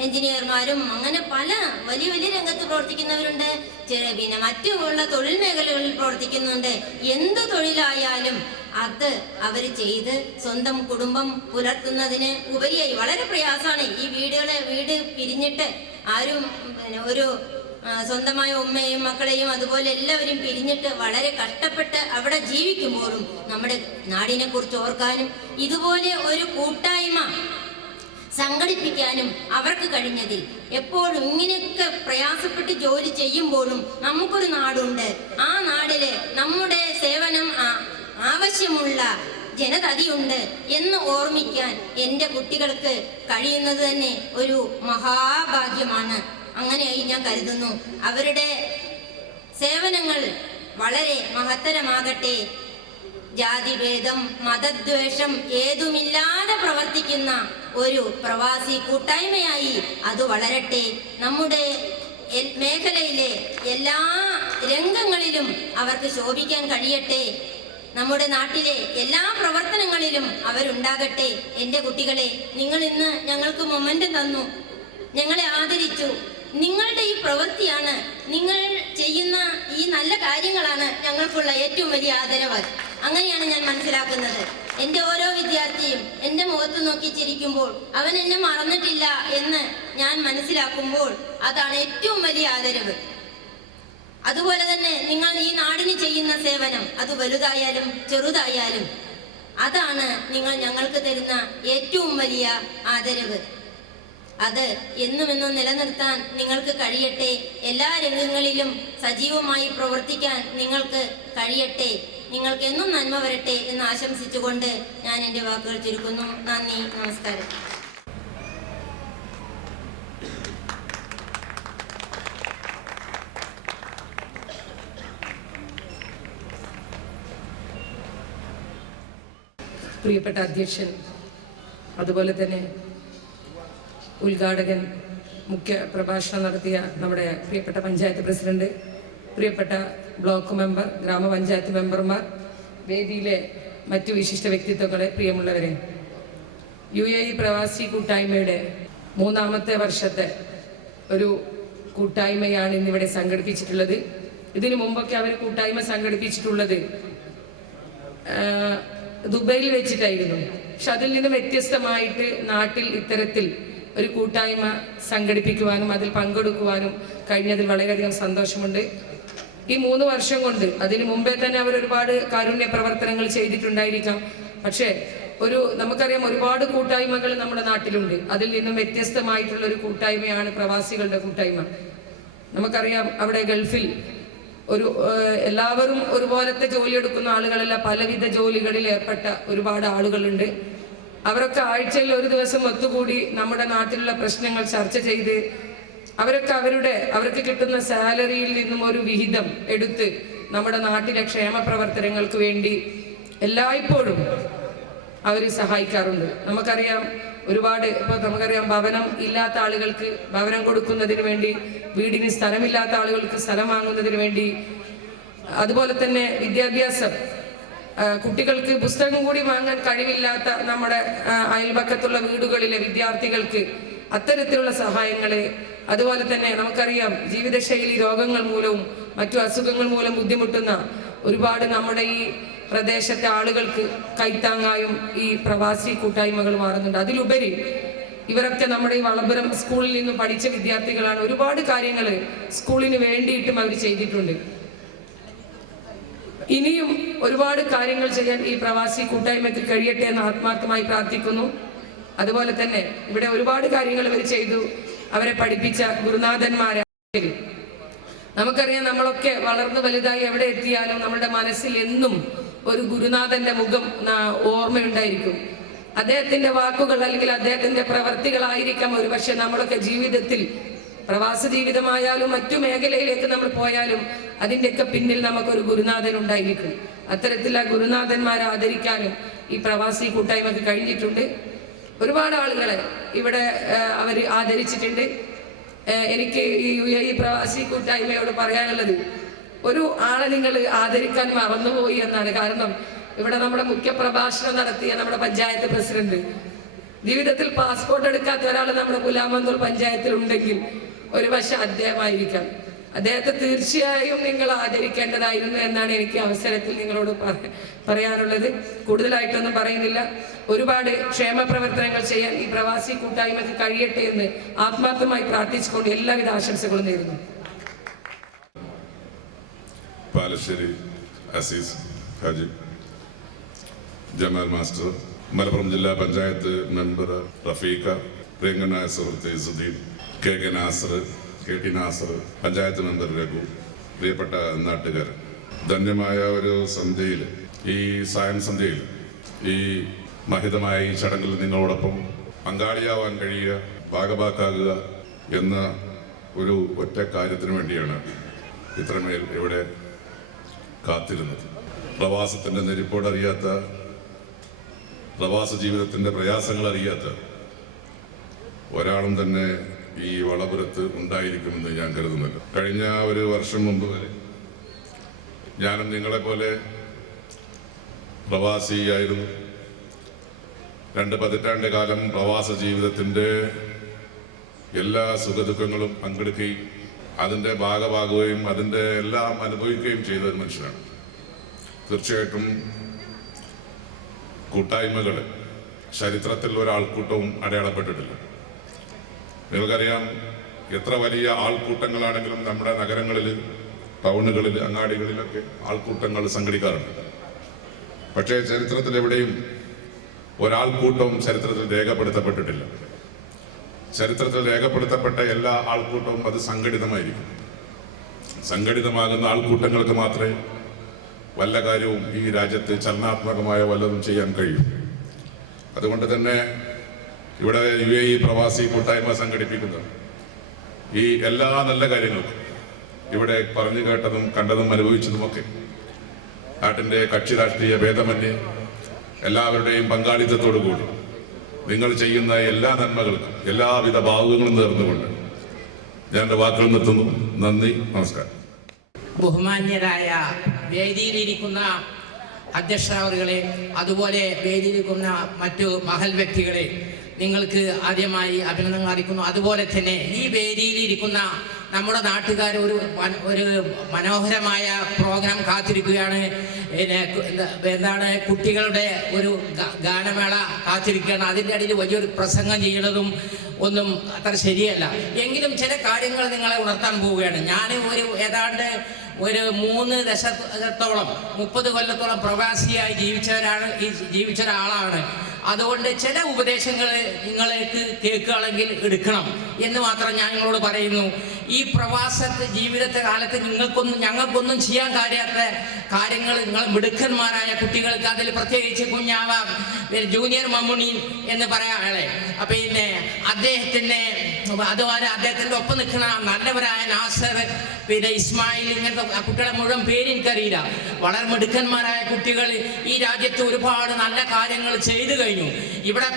എഞ്ചിനീയർമാരും, അങ്ങനെ പല വലിയ വലിയ രംഗത്ത് പ്രവർത്തിക്കുന്നവരുണ്ട്. പിന്നെ മറ്റുള്ള തൊഴിൽ മേഖലകളിൽ പ്രവർത്തിക്കുന്നുണ്ട്. എന്ത് തൊഴിലായാലും അത് അവർ ചെയ്ത് സ്വന്തം കുടുംബം പുലർത്തുന്നതിന് ഉപരിയായി വളരെ പ്രയാസമാണ്. ഈ വീട് പിരിഞ്ഞിട്ട് ആരും ഒരു സ്വന്തമായ ഉമ്മയും മക്കളെയും അതുപോലെ എല്ലാവരും പിരിഞ്ഞിട്ട് വളരെ കഷ്ടപ്പെട്ട് അവിടെ ജീവിക്കുമ്പോഴും നമ്മുടെ നാടിനെ കുറിച്ച് ഓർക്കാനും ഇതുപോലെ ഒരു കൂട്ടായ്മ സംഘടിപ്പിക്കാനും അവർക്ക് കഴിഞ്ഞതിൽ എപ്പോഴും ഇങ്ങനെയൊക്കെ പ്രയാസപ്പെട്ട് ജോലി ചെയ്യുമ്പോഴും നമുക്കൊരു നാടുണ്ട്. ആ നാടില് നമ്മുടെ സേവനം ആവശ്യമുള്ള ജനതതിയുണ്ട് എന്ന് ഓർമ്മിക്കാൻ എൻ്റെ കുട്ടികൾക്ക് കഴിയുന്നത് തന്നെ ഒരു മഹാഭാഗ്യമാണ്. അങ്ങനെയായി ഞാൻ കരുതുന്നു. അവരുടെ സേവനങ്ങൾ വളരെ മഹത്തരമാകട്ടെ. ജാതിഭേദം മതദ്വേഷം ഏതുമില്ലാതെ പ്രവർത്തിക്കുന്ന ഒരു പ്രവാസി കൂട്ടായ്മയായി അത് വളരട്ടെ. നമ്മുടെ മേഖലയിലെ എല്ലാ രംഗങ്ങളിലും അവർക്ക് ശോഭിക്കാൻ കഴിയട്ടെ. നമ്മുടെ നാട്ടിലെ എല്ലാ പ്രവർത്തനങ്ങളിലും അവരുണ്ടാകട്ടെ. എൻ്റെ കുട്ടികളെ, നിങ്ങൾ ഇന്ന് ഞങ്ങൾക്ക് മൊമെന്റ് തന്നു, ഞങ്ങളെ ആദരിച്ചു. നിങ്ങളുടെ ഈ പ്രവൃത്തിയാണ്, നിങ്ങൾ ചെയ്യുന്ന ഈ നല്ല കാര്യങ്ങളാണ് ഞങ്ങൾക്കുള്ള ഏറ്റവും വലിയ ആദരവ്. അങ്ങനെയാണ് ഞാൻ മനസ്സിലാക്കുന്നത്. എൻ്റെ ഓരോ വിദ്യാർത്ഥിയും എൻ്റെ മുഖത്ത് നോക്കി ചിരിക്കുമ്പോൾ അവൻ എന്നെ മറന്നിട്ടില്ല എന്ന് ഞാൻ മനസ്സിലാക്കുമ്പോൾ അതാണ് ഏറ്റവും വലിയ ആദരവ്. അതുപോലെ തന്നെ നിങ്ങൾ ഈ നാടിന് ചെയ്യുന്ന സേവനം, അത് വലുതായാലും ചെറുതായാലും, അതാണ് നിങ്ങൾ ഞങ്ങൾക്ക് തരുന്ന ഏറ്റവും വലിയ ആദരവ്. അത് എന്നുമെന്നും നിലനിർത്താൻ നിങ്ങൾക്ക് കഴിയട്ടെ. എല്ലാ രംഗങ്ങളിലും സജീവമായി പ്രവർത്തിക്കാൻ നിങ്ങൾക്ക് കഴിയട്ടെ. നിങ്ങൾക്ക് എന്നും നന്മ വരട്ടെ എന്ന് ആശംസിച്ചുകൊണ്ട് ഞാൻ എൻ്റെ വാക്കുകൾ ചുരുക്കുന്നു. നന്ദി, നമസ്കാരം. പ്രിയപ്പെട്ട അധ്യക്ഷൻ, അതുപോലെ തന്നെ ഉദ്ഘാടകൻ, മുഖ്യ പ്രഭാഷണം നടത്തിയ നമ്മുടെ പ്രിയപ്പെട്ട പഞ്ചായത്ത് പ്രസിഡന്റ്, പ്രിയപ്പെട്ട ബ്ലോക്ക് മെമ്പർ, ഗ്രാമപഞ്ചായത്ത് മെമ്പർമാർ, വേദിയിലെ മറ്റു വിശിഷ്ട വ്യക്തിത്വങ്ങളെ, പ്രിയമുള്ളവരെ, UAE പ്രവാസി കൂട്ടായ്മയുടെ 3ാമത്തെ വർഷത്തെ ഒരു കൂട്ടായ്മയാണ് ഇന്നിവിടെ സംഘടിപ്പിച്ചിട്ടുള്ളത്. ഇതിനു മുമ്പൊക്കെ അവർ കൂട്ടായ്മ സംഘടിപ്പിച്ചിട്ടുള്ളത് ദുബൈയിൽ വെച്ചിട്ടായിരുന്നു. പക്ഷെ അതിൽ നിന്ന് വ്യത്യസ്തമായിട്ട് നാട്ടിൽ ഇത്തരത്തിൽ ഒരു കൂട്ടായ്മ സംഘടിപ്പിക്കുവാനും അതിൽ പങ്കെടുക്കുവാനും കഴിഞ്ഞതിൽ വളരെയധികം സന്തോഷമുണ്ട്. ഈ 3 വർഷം കൊണ്ട്, അതിനു മുമ്പേ തന്നെ അവർ ഒരുപാട് കാരുണ്യ പ്രവർത്തനങ്ങൾ ചെയ്തിട്ടുണ്ടായിരിക്കാം. പക്ഷേ നമുക്കറിയാം, ഒരുപാട് കൂട്ടായ്മകൾ നമ്മുടെ നാട്ടിലുണ്ട്. അതിൽ നിന്നും വ്യത്യസ്തമായിട്ടുള്ള ഒരു കൂട്ടായ്മയാണ് പ്രവാസികളുടെ കൂട്ടായ്മ. നമുക്കറിയാം, അവിടെ ഗൾഫിൽ എല്ലാവരും ഒരുപോലത്തെ ജോലിയെടുക്കുന്ന ആളുകളല്ല, പലവിധ ജോലികളിൽ ഏർപ്പെട്ട ഒരുപാട് ആളുകളുണ്ട്. അവരൊക്കെ ആഴ്ചയിൽ ഒരു ദിവസം ഒത്തുകൂടി നമ്മുടെ നാട്ടിലുള്ള പ്രശ്നങ്ങൾ ചർച്ച ചെയ്ത് അവരൊക്കെ അവർക്ക് കിട്ടുന്ന സാലറിയിൽ നിന്നും ഒരു വിഹിതം എടുത്ത് നമ്മുടെ നാട്ടിലെ ക്ഷേമ പ്രവർത്തനങ്ങൾക്ക് വേണ്ടി എല്ലായ്പ്പോഴും അവർ സഹായിക്കാറുണ്ട്. നമുക്കറിയാം, നമുക്കറിയാം, ഭവനം ഇല്ലാത്ത ആളുകൾക്ക് ഭവനം കൊടുക്കുന്നതിന് വേണ്ടി, വീടിന് സ്ഥലമില്ലാത്ത ആളുകൾക്ക് സ്ഥലം വാങ്ങുന്നതിന് വേണ്ടി, അതുപോലെ തന്നെ വിദ്യാഭ്യാസം, കുട്ടികൾക്ക് പുസ്തകം കൂടി വാങ്ങാൻ കഴിവില്ലാത്ത നമ്മുടെ അയൽപക്കത്തുള്ള വീടുകളിലെ വിദ്യാർത്ഥികൾക്ക് അത്തരത്തിലുള്ള സഹായങ്ങള്, അതുപോലെ തന്നെ നമുക്കറിയാം, ജീവിതശൈലി രോഗങ്ങൾ മൂലവും മറ്റു അസുഖങ്ങൾ മൂലം ബുദ്ധിമുട്ടുന്ന ഒരുപാട് നമ്മുടെ ഈ പ്രദേശത്തെ ആളുകൾക്ക് കൈത്താങ്ങായും ഈ പ്രവാസി കൂട്ടായ്മകൾ മാറുന്നുണ്ട്. അതിലുപരി ഇവരൊക്കെ നമ്മുടെ ഈ വളപുരം സ്കൂളിൽ നിന്നും പഠിച്ച വിദ്യാർത്ഥികളാണ്. ഒരുപാട് കാര്യങ്ങൾ സ്കൂളിന് വേണ്ടിയിട്ടും അവർ ചെയ്തിട്ടുണ്ട്. ഇനിയും ഒരുപാട് കാര്യങ്ങൾ ചെയ്യാൻ ഈ പ്രവാസി കൂട്ടായ്മയ്ക്ക് കഴിയട്ടെ എന്ന് ആത്മാർത്ഥമായി പ്രാർത്ഥിക്കുന്നു. അതുപോലെ തന്നെ ഇവിടെ ഒരുപാട് കാര്യങ്ങൾ ഇവർ ചെയ്തു. അവരെ പഠിപ്പിച്ച ഗുരുനാഥന്മാരെ നമുക്കറിയാം, നമ്മളൊക്കെ വളർന്നു വലുതായി എവിടെ എത്തിയാലും നമ്മുടെ മനസ്സിൽ എന്നും ഒരു ഗുരുനാഥന്റെ മുഖം ഓർമ്മയുണ്ടായിരിക്കും. അദ്ദേഹത്തിന്റെ വാക്കുകൾ അല്ലെങ്കിൽ അദ്ദേഹത്തിന്റെ പ്രവർത്തികളായിരിക്കാം ഒരുപക്ഷെ നമ്മളൊക്കെ ജീവിതത്തിൽ പ്രവാസ ജീവിതമായാലും മറ്റു മേഖലയിലേക്ക് നമ്മൾ പോയാലും അതിൻ്റെയൊക്കെ പിന്നിൽ നമുക്കൊരു ഗുരുനാഥൻ ഉണ്ടായിരിക്കും. അത്തരത്തിൽ ആ ഗുരുനാഥന്മാരെ ആദരിക്കാനും ഈ പ്രവാസി കൂട്ടായ്മക്ക് കഴിഞ്ഞിട്ടുണ്ട്. ഒരുപാട് ആളുകളെ ഇവിടെ അവർ ആദരിച്ചിട്ടുണ്ട്. എനിക്ക് ഈ പ്രവാസി കൂട്ടായ്മയോട് പറയാനുള്ളത്, ഒരു ആളെ നിങ്ങൾ ആദരിക്കാൻ മറന്നുപോയി എന്നാണ്. കാരണം ഇവിടെ നമ്മുടെ മുഖ്യ പ്രഭാഷണം നടത്തിയ നമ്മുടെ പഞ്ചായത്ത് പ്രസിഡന്റ്, ജീവിതത്തിൽ പാസ്പോർട്ട് എടുക്കാത്ത ഒരാൾ നമ്മുടെ ഗുലാമന്തൂർ പഞ്ചായത്തിൽ ഉണ്ടെങ്കിൽ ഒരു പക്ഷെ അദ്ദേഹമായിരിക്കാം. അദ്ദേഹത്തെ തീർച്ചയായും നിങ്ങൾ ആദരിക്കേണ്ടതായിരുന്നു എന്നാണ് എനിക്ക് അവസരത്തിൽ നിങ്ങളോട് പറയാനുള്ളത്. കൂടുതലായിട്ടൊന്നും പറയുന്നില്ല. ഒരുപാട് ക്ഷേമ പ്രവർത്തനങ്ങൾ ചെയ്യാൻ ഈ പ്രവാസി കൂട്ടായ്മക്ക് കഴിയട്ടെ എന്ന് ആത്മാർത്ഥമായി പ്രാർത്ഥിച്ചുകൊണ്ട് എല്ലാവിധ ആശംസകളും നേരുന്നു. പാലശ്ശേരി അസീസ് ഹാജി, ജമാൽ മാസ്റ്റർ, മലപ്പുറം ജില്ലാ പഞ്ചായത്ത് മെമ്പർ റഫീഖ, പ്രിയങ്കനായ സുഹൃത്ത് Izzuddeen, K Nasar, K T Nasar, panchayat member Raghu, പ്രിയപ്പെട്ട നാട്ടുകാർ, ധന്യമായ ഒരു സന്ധ്യയിൽ, ഈ സായം സന്ധ്യയിൽ, ഈ മഹിതമായ ഈ ചടങ്ങിൽ നിങ്ങളോടൊപ്പം പങ്കാളിയാവാൻ കഴിയുക, ഭാഗഭാക്കാകുക എന്ന ഒരു ഒറ്റ കാര്യത്തിന് വേണ്ടിയാണ് ഇത്രമേൽ ഇവിടെ കാത്തിരുന്നത്. പ്രവാസത്തിൻ്റെ നെരിപ്പോടറിയാത്ത, പ്രവാസ ജീവിതത്തിൻ്റെ പ്രയാസങ്ങൾ അറിയാത്ത ഒരാളും തന്നെ ഈ വളപുരത്ത് ഉണ്ടായിരിക്കുമെന്ന് ഞാൻ കരുതുന്നില്ല. കഴിഞ്ഞ ഒരു വർഷം മുമ്പ് വരെ ഞാനും നിങ്ങളെപ്പോലെ പ്രവാസിയായിരുന്നു. 2 പതിറ്റാണ്ട് കാലം പ്രവാസ ജീവിതത്തിൻ്റെ എല്ലാ സുഖദുഃഖങ്ങളും പങ്കെടുക്കുകയും അതിൻ്റെ ഭാഗമാകുകയും അതിൻ്റെ എല്ലാം അനുഭവിക്കുകയും ചെയ്ത ഒരു മനുഷ്യനാണ്. തീർച്ചയായിട്ടും കൂട്ടായ്മകൾ ചരിത്രത്തിൽ ഒരാൾക്കൂട്ടവും അടയാളപ്പെട്ടിട്ടില്ല. നിങ്ങൾക്കറിയാം, എത്ര വലിയ ആൾക്കൂട്ടങ്ങളാണെങ്കിലും നമ്മുടെ നഗരങ്ങളിൽ, ടൗണുകളിൽ, അങ്ങാടികളിലൊക്കെ ആൾക്കൂട്ടങ്ങൾ സംഘടിക്കാറുണ്ട്. പക്ഷേ ചരിത്രത്തിൽ എവിടെയും ഒരാൾക്കൂട്ടവും ചരിത്രത്തിൽ രേഖപ്പെടുത്തപ്പെട്ടിട്ടില്ല. ചരിത്രത്തിൽ രേഖപ്പെടുത്തപ്പെട്ട എല്ലാ ആൾക്കൂട്ടവും അത് സംഘടിതമായിരിക്കും. സംഘടിതമാകുന്ന ആൾക്കൂട്ടങ്ങൾക്ക് മാത്രമേ വല്ല കാര്യവും ഈ രാജ്യത്ത് ചലനാത്മകമായ വല്ലതും ചെയ്യാൻ കഴിയും. അതുകൊണ്ട് തന്നെ ഇവിടെ UAE പ്രവാസി കൂട്ടായ്മ സംഘടിപ്പിക്കുന്ന ഈ എല്ലാ നല്ല കാര്യങ്ങൾക്കും, ഇവിടെ പറഞ്ഞു കേട്ടതും കണ്ടതും അനുഭവിച്ചതുമൊക്കെ നാട്ടിൻ്റെ കക്ഷി രാഷ്ട്രീയ ഭേദമന്യേ എല്ലാവരുടെയും പങ്കാളിത്തത്തോടു കൂടി നിങ്ങൾ ചെയ്യുന്ന എല്ലാ നന്മകൾക്കും എല്ലാവിധ ഭാവുകങ്ങളും നേർന്നുകൊണ്ട് ഞാൻ എൻ്റെ വാക്കുകൾ നിർത്തുന്നു. നന്ദി, നമസ്കാരം. ബഹുമാന്യരായ വേദിയിലിരിക്കുന്ന അധ്യക്ഷരവറുകളെ, അതുപോലെ വേദിയിലിരിക്കുന്ന മറ്റു മഹൽ വ്യക്തികളെ, നിങ്ങൾക്ക് ആദ്യമായി അഭിനന്ദനങ്ങൾ അറിയിക്കുന്നു. അതുപോലെ തന്നെ ഈ വേദിയിലിരിക്കുന്ന നമ്മുടെ നാട്ടുകാർ ഒരു മനോഹരമായ പ്രോഗ്രാം കാത്തിരിക്കുകയാണ്. എന്താണ്, കുട്ടികളുടെ ഒരു ഗാനമേള കാത്തിരിക്കുകയാണ്. അതിൻ്റെ ഇടയിൽ വലിയൊരു പ്രസംഗം ചെയ്യുന്നതും ഒന്നും അത്ര ശരിയല്ല. എങ്കിലും ചില കാര്യങ്ങൾ നിങ്ങളെ ഉണർത്താൻ പോവുകയാണ്. ഞാൻ ഏതാണ്ട് ഒരു 3 ദശകത്തോളം 30 കൊല്ലത്തോളം പ്രവാസിയായി ജീവിച്ച ഒരാളാണ്. അതുകൊണ്ട് ചില ഉപദേശങ്ങൾ നിങ്ങൾക്ക് കേൾക്കുകയാണെങ്കിൽ എടുക്കണം എന്ന് മാത്രം ഞാൻ നിങ്ങളോട് പറയുന്നു. ഈ പ്രവാസത്തെ ജീവിതത്തെ കാലത്ത് ഞങ്ങൾക്കൊന്നും ചെയ്യാൻ കഴിയാത്ത കാര്യങ്ങൾ നിങ്ങൾ മിടുക്കന്മാരായ കുട്ടികൾക്ക്, അതിൽ പ്രത്യേകിച്ച് കുഞ്ഞാവ ജൂനിയർ മമ്മുണി എന്ന് പറയാളെ, പിന്നെ അതുപോലെ അദ്ദേഹത്തിൻ്റെ ഒപ്പം നിൽക്കുന്ന നല്ലവരായ നാസർ, പിന്നെ ഇസ്മായിൽ, ഇങ്ങനത്തെ കുട്ടികളെ മുഴുവൻ പേര് എനിക്കറിയില്ല. വളരെ മിടുക്കന്മാരായ കുട്ടികൾ ഈ രാജ്യത്ത് ഒരുപാട് നല്ല കാര്യങ്ങൾ ചെയ്തു കഴിഞ്ഞു. ഇവിടെ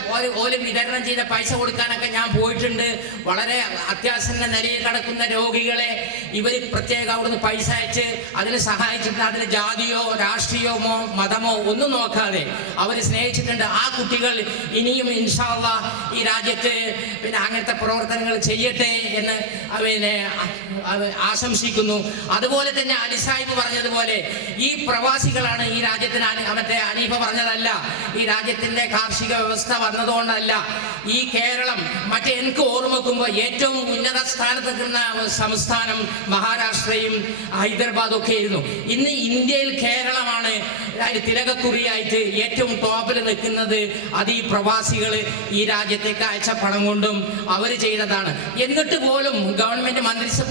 ഓല് വിതരണം ചെയ്ത പൈസ കൊടുക്കാനൊക്കെ ഞാൻ പോയിട്ടുണ്ട്. വളരെ അത്യാസന്ന നിലയിൽ കിടക്കുന്ന രോഗികളെ ഇവർ പ്രത്യേകം അവിടുന്ന് പൈസ അയച്ച് അതിന് സഹായിച്ചിട്ടുണ്ട്. അതിന് ജാതിയോ രാഷ്ട്രീയമോ മതമോ ഒന്നും നോക്കാതെ അവർ സ്നേഹിച്ചിട്ടുണ്ട്. ആ കുട്ടികൾ ഇനിയും ഇൻഷാ അല്ലാഹ് ഈ രാജ്യത്ത് പിന്നെ അങ്ങനത്തെ പ്രവർത്തനങ്ങൾ ചെയ്യട്ടെ എന്ന് ആശംസിക്കുന്നു. അതുപോലെ തന്നെ അലി സാഹിബ് പറഞ്ഞതുപോലെ ഈ പ്രവാസികളാണ് ഈ രാജ്യത്തിന്, മറ്റേ അനീഫ പറഞ്ഞതല്ല, ഈ രാജ്യത്തിന്റെ കാർഷിക വ്യവസ്ഥ വന്നതുകൊണ്ടല്ല. ഈ കേരളം എനിക്ക് ഓർമ്മക്കുമ്പോൾ ഏറ്റവും ഉന്നത സ്ഥാനത്ത് നിൽക്കുന്ന സംസ്ഥാനം മഹാരാഷ്ട്രയും ഹൈദരാബാദും ഒക്കെ ആയിരുന്നു. ഇന്ന് ഇന്ത്യയിൽ കേരളമാണ് തിലകക്കുറിയായിട്ട് ഏറ്റവും ടോപ്പിൽ നിൽക്കുന്നത്. അത് ഈ പ്രവാസികൾ ഈ രാജ്യത്തേക്ക് അയച്ച പണം കൊണ്ടും അവർ ചെയ്തതാണ്. എന്നിട്ട് പോലും ഗവൺമെന്റ്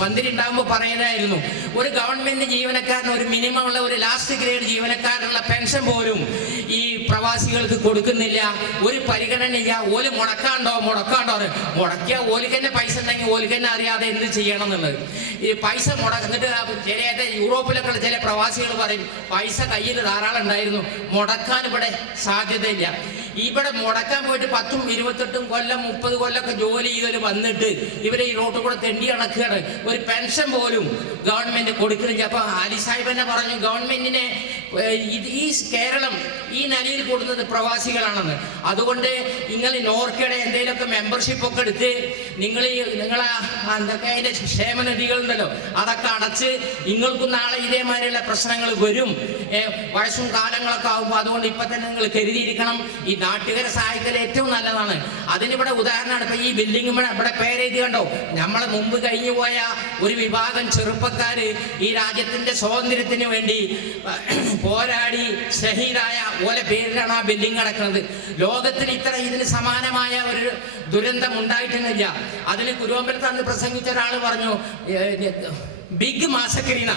മന്ത്രി ഉണ്ടാകുമ്പോൾ പറയുന്നതായിരുന്നു, ഒരു ഗവൺമെന്റ് ജീവനക്കാരന് ഒരു മിനിമം ഉള്ള ഒരു ലാസ്റ്റ് ഗ്രേഡ് ജീവനക്കാരനുള്ള പെൻഷൻ പോലും ഈ പ്രവാസികൾക്ക് കൊടുക്കുന്നില്ല, ഒരു പരിഗണനയില്ല. ഓല് മുടക്കാണ്ടോ മുടക്കിയ ഓലിക്ക് തന്നെ പൈസ ഉണ്ടെങ്കിൽ ഓലിക്ക് തന്നെ അറിയാതെ എന്ത് ചെയ്യണം എന്നുള്ളത്. ഈ പൈസ എന്നിട്ട് ചില യൂറോപ്പിലൊക്കെ ചില പ്രവാസികൾ പറയും പൈസ കയ്യിൽ ധാരാളം ഉണ്ടായിരുന്നു, മുടക്കാൻ ഇവിടെ സാധ്യതയില്ല. ഇവിടെ മുടക്കാൻ പോയിട്ട് 10, 28 കൊല്ലം 30 കൊല്ലമൊക്കെ ജോലി ചെയ്തവർ വന്നിട്ട് ഇവരെ ഈ റോട്ടിൽ കൂടെ തെണ്ടി നടക്കുകയാണ്. ഒരു പെൻഷൻ പോലും ഗവൺമെന്റ് കൊടുക്കുന്നില്ല. അപ്പൊ അലി സാഹിബ് തന്നെ പറഞ്ഞു ഗവൺമെന്റിനെ ഈ കേരളം ഈ നിലയിൽ കൂടുന്നത് പ്രവാസികളാണെന്ന്. അതുകൊണ്ട് നിങ്ങൾ നോർക്കയുടെ എന്തെങ്കിലുമൊക്കെ മെമ്പർഷിപ്പ് ഒക്കെ എടുത്ത് നിങ്ങളെ എന്തൊക്കെ അതിന്റെ ക്ഷേമനിധികളുണ്ടല്ലോ അതൊക്കെ അടച്ച് നിങ്ങൾക്കും നാളെ ഇതേമാതിരിയുള്ള പ്രശ്നങ്ങൾ വരും. വയസ്സും കാലങ്ങളൊക്കെ ആകുമ്പോൾ അതുകൊണ്ട് ഇപ്പൊ തന്നെ നിങ്ങൾ കരുതിയിരിക്കണം. ഈ നാട്ടുകാരെ സഹായിക്കൽ ഏറ്റവും നല്ലതാണ്. അതിനിവിടെ ഉദാഹരണമാണ് ഇപ്പൊ ഈ ബിൽഡിംഗ് ഇവിടെ പേരെഴുതി കണ്ടോ, നമ്മളെ മുമ്പ് കഴിഞ്ഞു പോയ ഒരു വിഭാഗം ചെറുപ്പക്കാര് ഈ രാജ്യത്തിന്റെ സ്വാതന്ത്ര്യത്തിന് വേണ്ടി പോരാടി ഷഹീദായ ഓലെ പേരിലാണ് ആ ബിൽഡിംഗ് കിടക്കുന്നത്. ലോകത്തിൽ ഇതിന് സമാനമായ ഒരു ദുരന്തം ഉണ്ടായിട്ടൊന്നുമില്ല. അതിന് കുരുവമ്പലത്ത് അന്ന് പ്രസംഗിച്ച ഒരാൾ പറഞ്ഞു ബിഗ് മാസക്കരിന,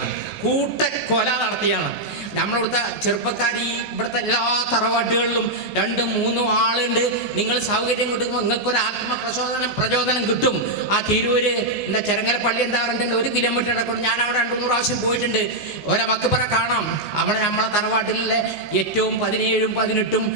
കൂട്ടക്കൊല നടത്തിയാണ്. നമ്മളിവിടുത്തെ ചെറുപ്പക്കാർ ഈ ഇവിടുത്തെ എല്ലാ തറവാട്ടുകളിലും 2, 3 ആളുണ്ട്. നിങ്ങൾ സൗകര്യം കിട്ടുമ്പോൾ നിങ്ങൾക്കൊരു പ്രചോദനം കിട്ടും. ആ തിരൂര് ചെരങ്ങര പള്ളി എന്താ പറഞ്ഞിട്ടുണ്ട്, 1 കിലോമീറ്റർ ഇടക്കൊണ്ട് ഞാൻ അവിടെ 2-3 പ്രാവശ്യം പോയിട്ടുണ്ട്. മക്ബറ കാണാം. അവിടെ നമ്മളെ തറവാട്ടിലെ ഏറ്റവും 17, 18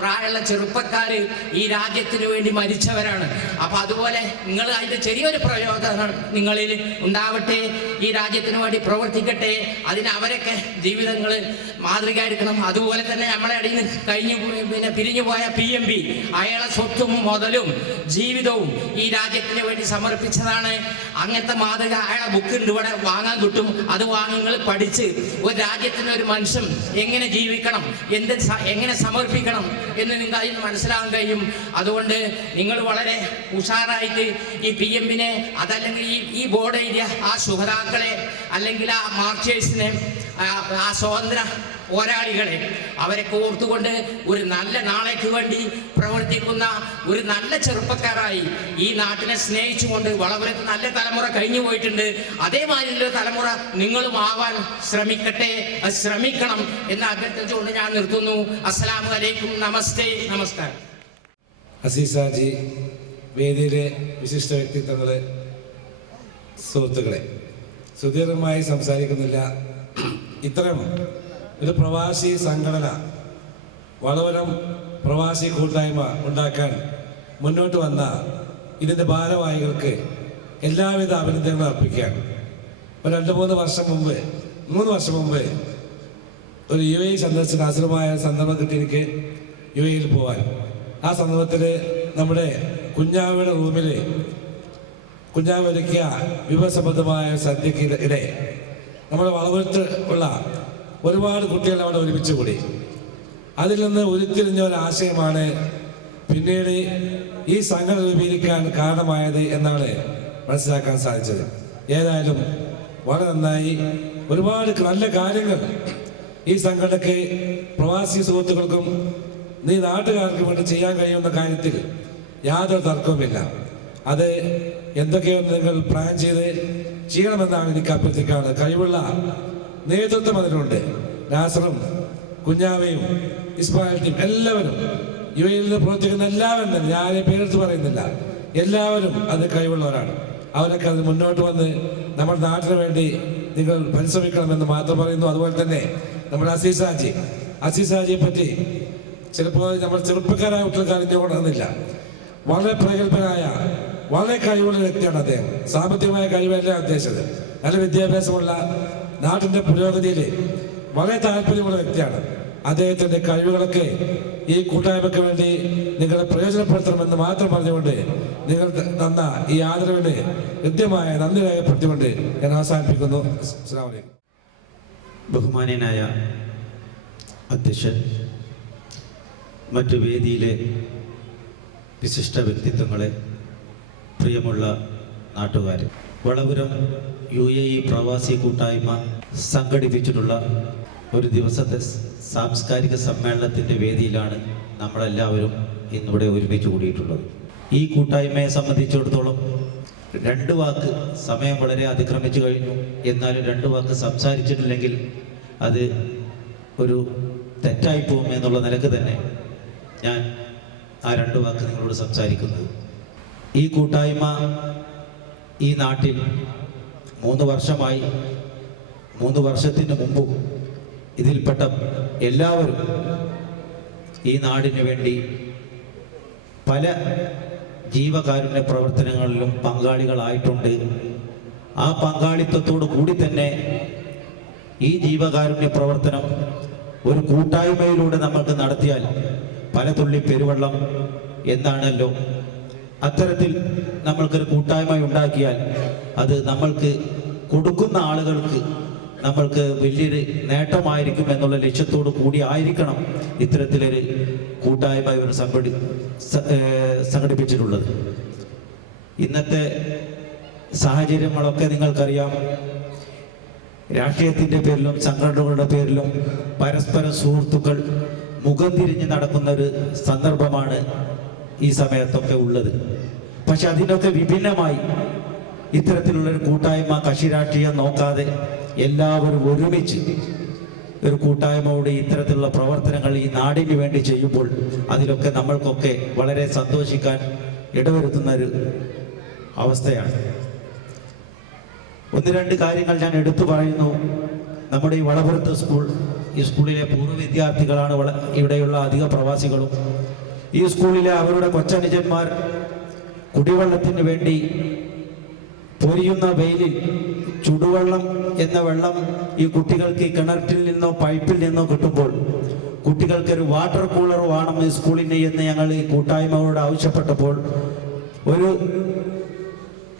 പ്രായമുള്ള ചെറുപ്പക്കാര് ഈ രാജ്യത്തിന് വേണ്ടി മരിച്ചവരാണ്. അപ്പൊ അതുപോലെ നിങ്ങൾ അതിന്റെ ചെറിയൊരു പ്രയോജനം നിങ്ങളിൽ ഉണ്ടാവട്ടെ, ഈ രാജ്യത്തിന് വേണ്ടി പ്രവർത്തിക്കട്ടെ. അതിന് അവരൊക്കെ ജീവിതങ്ങൾ മാതൃകയായിരിക്കണം. അതുപോലെ തന്നെ നമ്മളെ ഇടയിൽ നിന്ന് പിരിഞ്ഞു പോയ PMB അയാളെ സ്വത്തും മുതലും ജീവിതവും ഈ രാജ്യത്തിന് വേണ്ടി സമർപ്പിച്ചതാണ്. അങ്ങനത്തെ മാതൃക അയാളെ ബുക്ക് ഉണ്ട് ഇവിടെ വാങ്ങാൻ കിട്ടും. അത് വാങ്ങി നിങ്ങൾ പഠിച്ച് ഒരു രാജ്യത്തിന് ഒരു മനുഷ്യൻ എങ്ങനെ ജീവിക്കണം, എങ്ങനെ സമർപ്പിക്കണം എന്ന് നിങ്ങൾക്ക് അതിന് മനസ്സിലാകാൻ കഴിയും. അതുകൊണ്ട് നിങ്ങൾ വളരെ ഉഷാറായിട്ട് ഈ PMBനെ അതല്ലെങ്കിൽ ഈ ബോർഡ് എഴുതിയ ആ ശുഹദാക്കളെ അല്ലെങ്കിൽ ആ മാർച്ചേഴ്സിനെ ആ സ്വാതന്ത്ര്യ പോരാളികളെ അവരൊക്കെ ഓർത്തുകൊണ്ട് ഒരു നല്ല നാളേക്ക് വേണ്ടി പ്രവർത്തിക്കുന്ന ഒരു നല്ല ചെറുപ്പക്കാരായി ഈ നാട്ടിനെ സ്നേഹിച്ചുകൊണ്ട് വളരെ നല്ല തലമുറ കഴിഞ്ഞു പോയിട്ടുണ്ട്. അതേമാതിരിയുള്ള തലമുറ നിങ്ങളും ആവാൻ ശ്രമിക്കട്ടെ, ശ്രമിക്കണം എന്ന് അഭ്യർത്ഥിച്ചുകൊണ്ട് ഞാൻ നിർത്തുന്നു. അസ്സലാമു അലൈക്കും, നമസ്തേ, നമസ്കാരം. അസീസാജി, വേദിയിലെ വിശിഷ്ട വ്യക്തിത്വങ്ങളെ, സുഹൃത്തുക്കളെ, സുദീർഘമായി സംസാരിക്കുന്നില്ല. ഇത്തരം ഒരു പ്രവാസി സംഘടന, വളവരം പ്രവാസി കൂട്ടായ്മ ഉണ്ടാക്കാൻ മുന്നോട്ട് വന്ന ഇതിൻ്റെ ഭാരവാഹികൾക്ക് എല്ലാവിധ അഭിനന്ദനങ്ങളും അർപ്പിക്കുകയാണ്. ഒരു 2-3 വർഷം മുമ്പ് ഒരു UAE സന്ദർശന അസുരമായ സന്ദർഭം കിട്ടി എനിക്ക് UAE പോകാൻ. ആ സന്ദർഭത്തിൽ നമ്മുടെ കുഞ്ഞാവയുടെ റൂമിൽ കുഞ്ഞാവ് ഒരുക്കിയ വിഭവസമൃദ്ധമായ സദ്യക്ക് ഇടെ നമ്മുടെ വളവത്ത് ഉള്ള ഒരുപാട് കുട്ടികൾ അവിടെ ഒരുമിച്ച് കൂടി. അതിൽ നിന്ന് ഉരുത്തിരിഞ്ഞ ഒരാശയമാണ് പിന്നീട് ഈ സംഘടന രൂപീകരിക്കാൻ കാരണമായത് എന്നാണ് മനസ്സിലാക്കാൻ സാധിച്ചത്. ഏതായാലും വളരെ നന്നായി. ഒരുപാട് നല്ല കാര്യങ്ങൾ ഈ സംഘടനയ്ക്ക് പ്രവാസി സുഹൃത്തുക്കൾക്കും നാട്ടുകാർക്കും വേണ്ടി ചെയ്യാൻ കഴിയുന്ന കാര്യത്തിൽ യാതൊരു തർക്കവുമില്ല. അത് എന്തൊക്കെയൊന്ന് നിങ്ങൾ പ്ലാൻ ചെയ്ത് ചെയ്യണമെന്നാണ് എനിക്ക് അഭ്യർത്ഥിക്കാറ്. കഴിവുള്ള നേതൃത്വം അതിനുണ്ട്. നാസറും കുഞ്ഞാവയും ഇസ്മായിലും എല്ലാവരും UAE നിന്ന് പ്രവർത്തിക്കുന്ന എല്ലാവരും തന്നെ, ഞാൻ പേരെടുത്ത് പറയുന്നില്ല, എല്ലാവരും അത് കഴിവുള്ളവരാണ്. അവരൊക്കെ അത് മുന്നോട്ട് വന്ന് നമ്മുടെ നാട്ടിന് വേണ്ടി നിങ്ങൾ പരിശ്രമിക്കണമെന്ന് മാത്രം പറയുന്നു. അതുപോലെ തന്നെ നമ്മുടെ അസീസാജിയെ പറ്റി ചിലപ്പോൾ നമ്മൾ ചെറുപ്പക്കാരായ കുട്ടികൾക്ക് അറിഞ്ഞുകൊണ്ടിരുന്നില്ല. വളരെ പ്രഗത്ഭനായ, വളരെ കഴിവുള്ള വ്യക്തിയാണ് അദ്ദേഹം. സാമ്പത്തികമായ കഴിവല്ല ഉദ്ദേശിച്ചത്, നല്ല വിദ്യാഭ്യാസമുള്ള, നാട്ടിൻ്റെ പുരോഗതിയിൽ വളരെ താല്പര്യമുള്ള വ്യക്തിയാണ്. അദ്ദേഹത്തിൻ്റെ കഴിവുകളൊക്കെ ഈ കൂട്ടായ്മയ്ക്ക് വേണ്ടി നിങ്ങൾ പ്രയോജനപ്പെടുത്തണമെന്ന് മാത്രം പറഞ്ഞുകൊണ്ട് നിങ്ങൾ തന്ന ഈ ആദരവിന് കൃത്യമായ നന്ദി രേഖപ്പെടുത്തിക്കൊണ്ട് ഞാൻ അവസാനിപ്പിക്കുന്നു. അസ്സലാമു അലൈക്കും. ബഹുമാന്യനായ അധ്യക്ഷൻ, മറ്റു വേദിയിലെ വിശിഷ്ട വ്യക്തിത്വങ്ങളെ, പ്രിയമുള്ള നാട്ടുകാരെ, വളപുരം UAE പ്രവാസി കൂട്ടായ്മ സംഘടിപ്പിച്ചിട്ടുള്ള ഒരു ദിവസത്തെ സാംസ്കാരിക സമ്മേളനത്തിൻ്റെ വേദിയിലാണ് നമ്മളെല്ലാവരും ഇന്നിവിടെ ഒരുമിച്ച് കൂടിയിട്ടുള്ളത്. ഈ കൂട്ടായ്മയെ സംബന്ധിച്ചിടത്തോളം 2 വാക്ക്, സമയം വളരെ അതിക്രമിച്ചു കഴിഞ്ഞു, എന്നാലും 2 വാക്ക് സംസാരിച്ചിട്ടില്ലെങ്കിൽ അത് ഒരു തെറ്റായി പോകും എന്നുള്ള നിലക്ക് തന്നെ ഞാൻ ആ 2 വാക്ക് നിങ്ങളോട് സംസാരിക്കുന്നത്. ഈ കൂട്ടായ്മ ഈ നാട്ടിൽ 3 വർഷമായി, 3 വർഷത്തിന് മുമ്പും ഇതിൽപ്പെട്ട എല്ലാവരും ഈ നാടിന് വേണ്ടി പല ജീവകാരുണ്യ പ്രവർത്തനങ്ങളിലും പങ്കാളികളായിട്ടുണ്ട്. ആ പങ്കാളിത്തത്തോടു കൂടി തന്നെ ഈ ജീവകാരുണ്യ പ്രവർത്തനം ഒരു കൂട്ടായ്മയിലൂടെ നമ്മൾക്ക് നടത്തിയാൽ പല തുള്ളി പെരുവെള്ളം എന്നാണല്ലോ. അത്തരത്തിൽ നമ്മൾക്കൊരു കൂട്ടായ്മ ഉണ്ടാക്കിയാൽ അത് നമ്മൾക്ക് കൊടുക്കുന്ന ആളുകൾക്ക് നമ്മൾക്ക് വലിയൊരു നേട്ടമായിരിക്കും എന്നുള്ള ലക്ഷ്യത്തോടു കൂടി ആയിരിക്കണം ഇത്തരത്തിലൊരു കൂട്ടായ്മ ഇവർ സംഘടിപ്പിച്ചിട്ടുള്ളത്. ഇന്നത്തെ സാഹചര്യങ്ങളൊക്കെ നിങ്ങൾക്കറിയാം. രാഷ്ട്രീയത്തിൻ്റെ പേരിലും സംഘടനകളുടെ പേരിലും പരസ്പരം സുഹൃത്തുക്കൾ മുഖം തിരിഞ്ഞ് നടക്കുന്ന ഒരു സന്ദർഭമാണ് ഈ സമയത്തൊക്കെ ഉള്ളത്. പക്ഷെ അതിനൊക്കെ വിഭിന്നമായി ഇത്തരത്തിലുള്ളൊരു കൂട്ടായ്മ കക്ഷി രാഷ്ട്രീയം നോക്കാതെ എല്ലാവരും ഒരുമിച്ച് ഒരു കൂട്ടായ്മയോടെ ഇത്തരത്തിലുള്ള പ്രവർത്തനങ്ങൾ ഈ നാടിന് വേണ്ടി ചെയ്യുമ്പോൾ അതിലൊക്കെ നമ്മൾക്കൊക്കെ വളരെ സന്തോഷിക്കാൻ ഇടവരുത്തുന്ന ഒരു അവസ്ഥയാണ്. 1-2 കാര്യങ്ങൾ ഞാൻ എടുത്തു പറയുന്നു. നമ്മുടെ ഈ വളപുരത്ത് സ്കൂൾ, ഈ സ്കൂളിലെ പൂർവ്വ വിദ്യാർത്ഥികളാണ് ഇവിടെയുള്ള അധിക പ്രവാസികളും. ഈ സ്കൂളിലെ അവരുടെ കൊച്ചനുജന്മാർ കുടിവെള്ളത്തിന് വേണ്ടി പൊരിയുന്ന വെയിലിൽ ചുടുവെള്ളം എന്ന വെള്ളം ഈ കുട്ടികൾക്ക് കിണറ്റിൽ നിന്നോ പൈപ്പിൽ നിന്നോ കിട്ടുമ്പോൾ കുട്ടികൾക്കൊരു വാട്ടർ കൂളർ വേണം ഈ സ്കൂളിന് എന്ന് ഞങ്ങൾ ഈ കൂട്ടായ്മയോട് ആവശ്യപ്പെട്ടപ്പോൾ ഒരു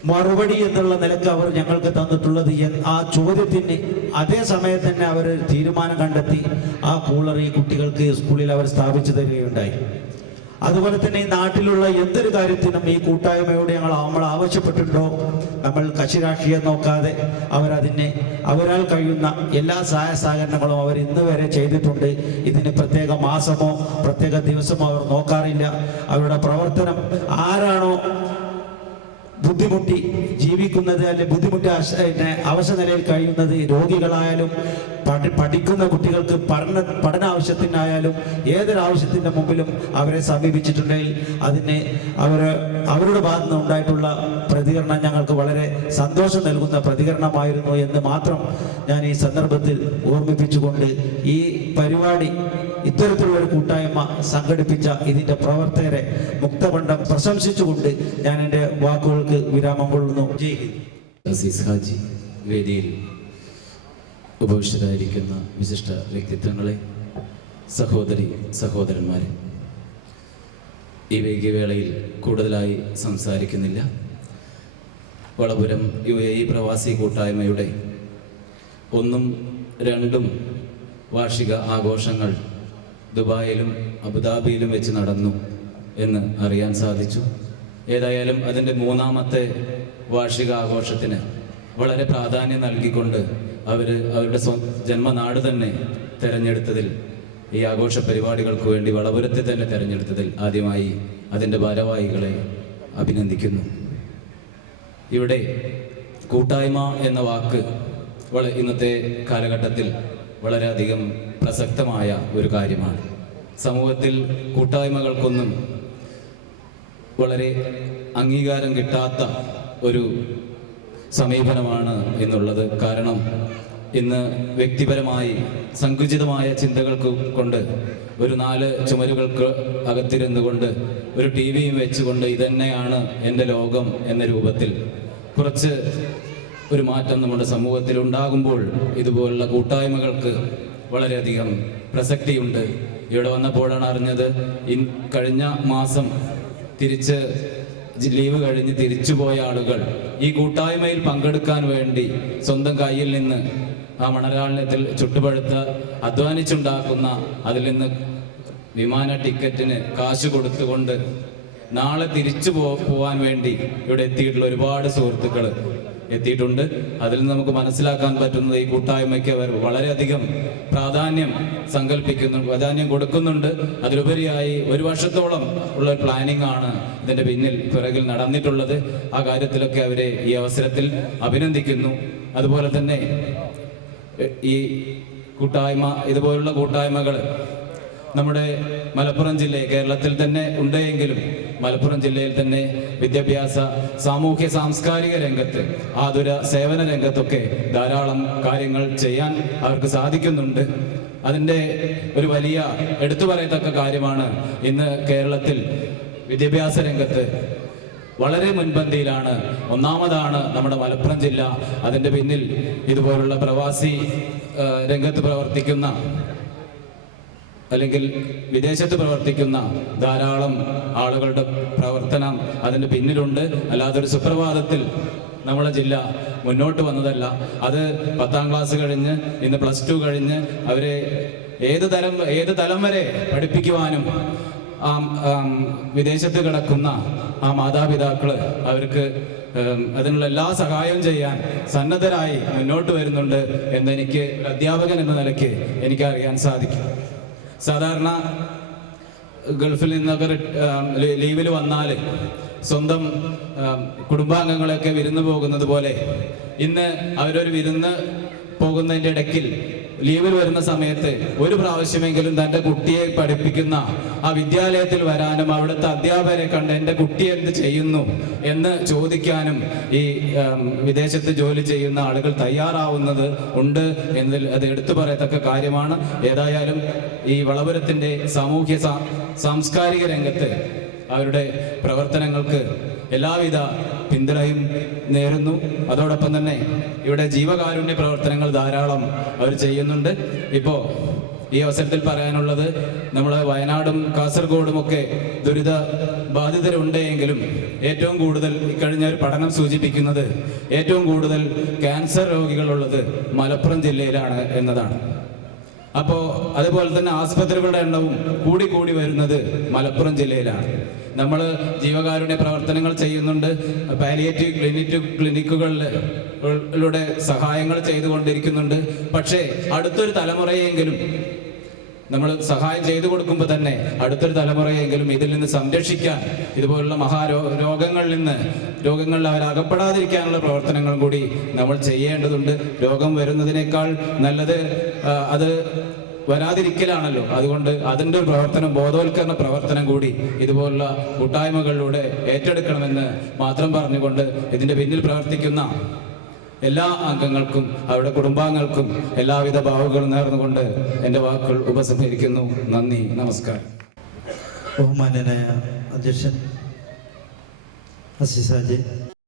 മറുപടി എന്നുള്ള നിലക്ക് അവർ ഞങ്ങൾക്ക് തന്നിട്ടുള്ളത് ആ ചോദ്യത്തിന് അതേ സമയത്ത് തന്നെ അവർ തീരുമാനം കണ്ടെത്തി ആ കൂളർ ഈ കുട്ടികൾക്ക് സ്കൂളിൽ അവർ സ്ഥാപിച്ചു തരികയുണ്ടായി. അതുപോലെ തന്നെ ഈ നാട്ടിലുള്ള എന്തൊരു കാര്യത്തിനും ഈ കൂട്ടായ്മയോട് നമ്മൾ ആവശ്യപ്പെട്ടിട്ടുണ്ടോ നമ്മൾ കക്ഷി രാഷ്ട്രീയം നോക്കാതെ അവരാൽ കഴിയുന്ന എല്ലാ സഹായ സഹകരണങ്ങളും അവർ ഇന്ന് വരെ ചെയ്തിട്ടുണ്ട്. ഇതിന് പ്രത്യേക മാസമോ പ്രത്യേക ദിവസമോ അവർ നോക്കാറില്ല. അവരുടെ പ്രവർത്തനം ആരാണോ ബുദ്ധിമുട്ടി ജീവിക്കുന്നത്, അല്ലെ ബുദ്ധിമുട്ടി അവശനിലയിൽ കഴിയുന്നത്, രോഗികളായാലും പഠിക്കുന്ന കുട്ടികൾക്ക് പഠനാവശ്യത്തിനായാലും ഏതൊരാവശ്യത്തിൻ്റെ മുമ്പിലും അവരെ സമീപിച്ചിട്ടുണ്ടെങ്കിൽ അവരുടെ ഭാഗത്ത് നിന്ന് ഉണ്ടായിട്ടുള്ള പ്രതികരണം ഞങ്ങൾക്ക് വളരെ സന്തോഷം നൽകുന്ന പ്രതികരണമായിരുന്നു എന്ന് മാത്രം ഞാൻ ഈ സന്ദർഭത്തിൽ ഓർമ്മിപ്പിച്ചുകൊണ്ട് ഈ പരിപാടി ഇത്തരത്തിലുള്ള ഒരു കൂട്ടായ്മ സംഘടിപ്പിച്ച ഇതിൻ്റെ പ്രവർത്തകരെ മുക്തകണ്ഠം പ്രശംസിച്ചുകൊണ്ട് ഞാൻ എൻ്റെ വാക്കുകൾക്ക് വിരാമം കൊള്ളുന്നു. ജയ് ഹിന്ദ്. അസീസ് ഹാജി, വേദിയിൽ ഉപവിഷ്ടരായിരിക്കുന്ന വിശിഷ്ട വ്യക്തിത്വങ്ങളെ, സഹോദരി സഹോദരന്മാരെ, ഈ വൈകിയവേളയിൽ കൂടുതലായി സംസാരിക്കുന്നില്ല. വളപുരം UAE പ്രവാസി കൂട്ടായ്മയുടെ 1ഉം 2ഉം വാർഷിക ആഘോഷങ്ങൾ ദുബായിലും അബുദാബിയിലും വെച്ച് നടന്നു എന്ന് അറിയാൻ സാധിച്ചു. ഏതായാലും അതിൻ്റെ 3ാമത്തെ വാർഷിക ആഘോഷത്തിന് വളരെ പ്രാധാന്യം നൽകിക്കൊണ്ട് അവരുടെ ജന്മനാട് തന്നെ തിരഞ്ഞെടുത്തതിൽ, ഈ ആഘോഷ പരിപാടികൾക്ക് വേണ്ടി വളപുരത്തെ തന്നെ തിരഞ്ഞെടുത്തതിൽ ആദ്യമായി അതിൻ്റെ ഭാരവാഹികളെ അഭിനന്ദിക്കുന്നു. ഇവിടെ കൂട്ടായ്മ എന്ന വാക്ക് ഇന്നത്തെ കാലഘട്ടത്തിൽ വളരെയധികം പ്രസക്തമായ ഒരു കാര്യമാണ്. സമൂഹത്തിൽ കൂട്ടായ്മകൾക്കൊന്നും വളരെ അംഗീകാരം കിട്ടാത്ത ഒരു സമീപനമാണ് എന്നുള്ളത്. കാരണം ഇന്ന് വ്യക്തിപരമായി സങ്കുചിതമായ ചിന്തകൾക്ക് കൊണ്ട് ഒരു 4 ചുമരുകൾക്ക് അകത്തിരുന്നു കൊണ്ട് ഒരു ടിവിയും വെച്ചുകൊണ്ട് ഇതന്നെയാണ് എൻ്റെ ലോകം എന്ന രൂപത്തിൽ കുറച്ച് ഒരു മാറ്റം നമ്മുടെ സമൂഹത്തിൽ ഉണ്ടാകുമ്പോൾ ഇതുപോലുള്ള കൂട്ടായ്മകൾക്ക് വളരെയധികം പ്രസക്തിയുണ്ട്. ഇവിടെ വന്നപ്പോഴാണ് അറിഞ്ഞത്, കഴിഞ്ഞ മാസം ലീവ് കഴിഞ്ഞ് തിരിച്ചുപോയ ആളുകൾ ഈ കൂട്ടായ്മയിൽ പങ്കെടുക്കാൻ വേണ്ടി സ്വന്തം കയ്യിൽ നിന്ന് ആ മണരാളത്തിൽ ചുട്ടുപഴുത്ത അധ്വാനിച്ചുണ്ടാക്കുന്ന അതിൽ നിന്ന് വിമാന ടിക്കറ്റിന് കാശ് കൊടുത്തുകൊണ്ട് നാളെ തിരിച്ചു പോവാൻ വേണ്ടി ഇവിടെ എത്തിയിട്ടുള്ള ഒരുപാട് സുഹൃത്തുക്കൾ എത്തിയിട്ടുണ്ട്. അതിൽ നിന്ന് നമുക്ക് മനസ്സിലാക്കാൻ പറ്റുന്നത് ഈ കൂട്ടായ്മയ്ക്ക് അവർ വളരെയധികം പ്രാധാന്യം കൊടുക്കുന്നുണ്ട്. അതിലുപരിയായി 1 വർഷത്തോളം ഉള്ള പ്ലാനിംഗ് ആണ് ഇതിൻ്റെ പിറകിൽ നടന്നിട്ടുള്ളത്. ആ കാര്യത്തിലൊക്കെ അവരെ ഈ അവസരത്തിൽ അഭിനന്ദിക്കുന്നു. അതുപോലെ തന്നെ ഈ കൂട്ടായ്മ, ഇതുപോലുള്ള കൂട്ടായ്മകൾ നമ്മുടെ മലപ്പുറം ജില്ലയിൽ, കേരളത്തിൽ തന്നെ ഉണ്ടെങ്കിലും മലപ്പുറം ജില്ലയിൽ തന്നെ വിദ്യാഭ്യാസ, സാമൂഹ്യ സാംസ്കാരിക രംഗത്ത്, ആതുര സേവന രംഗത്തൊക്കെ ധാരാളം കാര്യങ്ങൾ ചെയ്യാൻ അവർക്ക് സാധിക്കുന്നുണ്ട്. അതിൻ്റെ ഒരു വലിയ എടുത്തു പറയത്തക്ക കാര്യമാണ് ഇന്ന് കേരളത്തിൽ വിദ്യാഭ്യാസ രംഗത്ത് വളരെ മുൻപന്തിയിലാണ്, ഒന്നാമതാണ് നമ്മുടെ മലപ്പുറം ജില്ല. അതിൻ്റെ പിന്നിൽ ഇതുപോലുള്ള പ്രവാസി രംഗത്ത് പ്രവർത്തിക്കുന്ന അല്ലെങ്കിൽ വിദേശത്ത് പ്രവർത്തിക്കുന്ന ധാരാളം ആളുകളുടെ പ്രവർത്തനം അതിൻ്റെ പിന്നിലുണ്ട്. അല്ലാതൊരു സുപ്രഭാതത്തിൽ നമ്മളെ ജില്ല മുന്നോട്ട് വന്നതല്ല. അത് 10ാം ക്ലാസ് കഴിഞ്ഞ് ഇന്ന് +2 കഴിഞ്ഞ് അവരെ ഏത് തലം വരെ പഠിപ്പിക്കുവാനും വിദേശത്ത് കിടക്കുന്ന ആ മാതാപിതാക്കൾ അവർക്ക് അതിനുള്ള എല്ലാ സഹായവും ചെയ്യാൻ സന്നദ്ധരായി മുന്നോട്ട് വരുന്നുണ്ട് എന്നെനിക്ക് അധ്യാപകൻ എന്ന നിലയ്ക്ക് എനിക്കറിയാൻ സാധിക്കും. സാധാരണ ഗൾഫിൽ നിന്നൊക്കെ ലീവിൽ വന്നാൽ സ്വന്തം കുടുംബാംഗങ്ങളൊക്കെ വിരുന്ന് പോകുന്നത് പോലെ ഇന്ന് അവരൊരു വിരുന്ന് പോകുന്നതിൻ്റെ ഇടയ്ക്കിൽ ലീവിൽ വരുന്ന സമയത്ത് ഒരു പ്രാവശ്യമെങ്കിലും തൻ്റെ കുട്ടിയെ പഠിപ്പിക്കുന്ന ആ വിദ്യാലയത്തിൽ വരാനും അവിടുത്തെ അധ്യാപകരെ കണ്ട് എൻ്റെ കുട്ടി എന്ത് ചെയ്യുന്നു എന്ന് ചോദിക്കാനും ഈ വിദേശത്ത് ജോലി ചെയ്യുന്ന ആളുകൾ തയ്യാറാവുന്നത് ഉണ്ട് എന്നതിൽ അത് എടുത്തു പറയത്തക്ക കാര്യമാണ്. ഏതായാലും ഈ വളപുരത്തിൻ്റെ സാമൂഹ്യ സാംസ്കാരിക രംഗത്ത് അവരുടെ പ്രവർത്തനങ്ങൾക്ക് എല്ലാവിധ പിന്തുണയും നേരുന്നു. അതോടൊപ്പം തന്നെ ഇവിടെ ജീവകാരുണ്യ പ്രവർത്തനങ്ങൾ ധാരാളം അവർ ചെയ്യുന്നുണ്ട്. ഇപ്പോൾ ഈ അവസരത്തിൽ പറയാനുള്ളത്, നമ്മൾ വയനാടും കാസർഗോഡും ഒക്കെ ദുരിത ബാധിതരുണ്ടെങ്കിലും ഏറ്റവും കൂടുതൽ ഇക്കഴിഞ്ഞ ഒരു പഠനം സൂചിപ്പിക്കുന്നത് ഏറ്റവും കൂടുതൽ ക്യാൻസർ രോഗികളുള്ളത് മലപ്പുറം ജില്ലയിലാണ് എന്നതാണ്. അപ്പോൾ അതുപോലെ തന്നെ ആസ്പത്രികളുടെ എണ്ണവും കൂടി വരുന്നത് മലപ്പുറം ജില്ലയിലാണ്. നമ്മൾ ജീവകാരുണ്യ പ്രവർത്തനങ്ങൾ ചെയ്യുന്നുണ്ട്, പാലിയേറ്റീവ് ക്ലിനിക്കുകളിലൂടെ സഹായങ്ങൾ ചെയ്തുകൊണ്ടിരിക്കുന്നുണ്ട്. പക്ഷേ അടുത്തൊരു തലമുറയെങ്കിലും നമ്മൾ സഹായം ചെയ്തു കൊടുക്കുമ്പോൾ തന്നെ അടുത്തൊരു തലമുറയെങ്കിലും ഇതിൽ നിന്ന് സംരക്ഷിക്കാൻ, ഇതുപോലുള്ള രോഗങ്ങളിൽ അവർ അകപ്പെടാതിരിക്കാനുള്ള പ്രവർത്തനങ്ങളും കൂടി നമ്മൾ ചെയ്യേണ്ടതുണ്ട്. രോഗം വരുന്നതിനേക്കാൾ നല്ലത് അത് വരാതിരിക്കലാണല്ലോ. അതുകൊണ്ട് അതിൻ്റെ ഒരു പ്രവർത്തനം, ബോധവൽക്കരണ പ്രവർത്തനം കൂടി ഇതുപോലുള്ള കൂട്ടായ്മകളിലൂടെ ഏറ്റെടുക്കണമെന്ന് മാത്രം പറഞ്ഞുകൊണ്ട് ഇതിൻ്റെ പിന്നിൽ പ്രവർത്തിക്കുന്ന എല്ലാ അംഗങ്ങൾക്കും അവരുടെ കുടുംബാംഗങ്ങൾക്കും എല്ലാവിധ ഭാവുകളും നേർന്നുകൊണ്ട് എൻ്റെ വാക്കുകൾ ഉപസംഹരിക്കുന്നു. നന്ദി, നമസ്കാരം. ബഹുമാന്യനായ അധ്യക്ഷൻ അസീസാജി,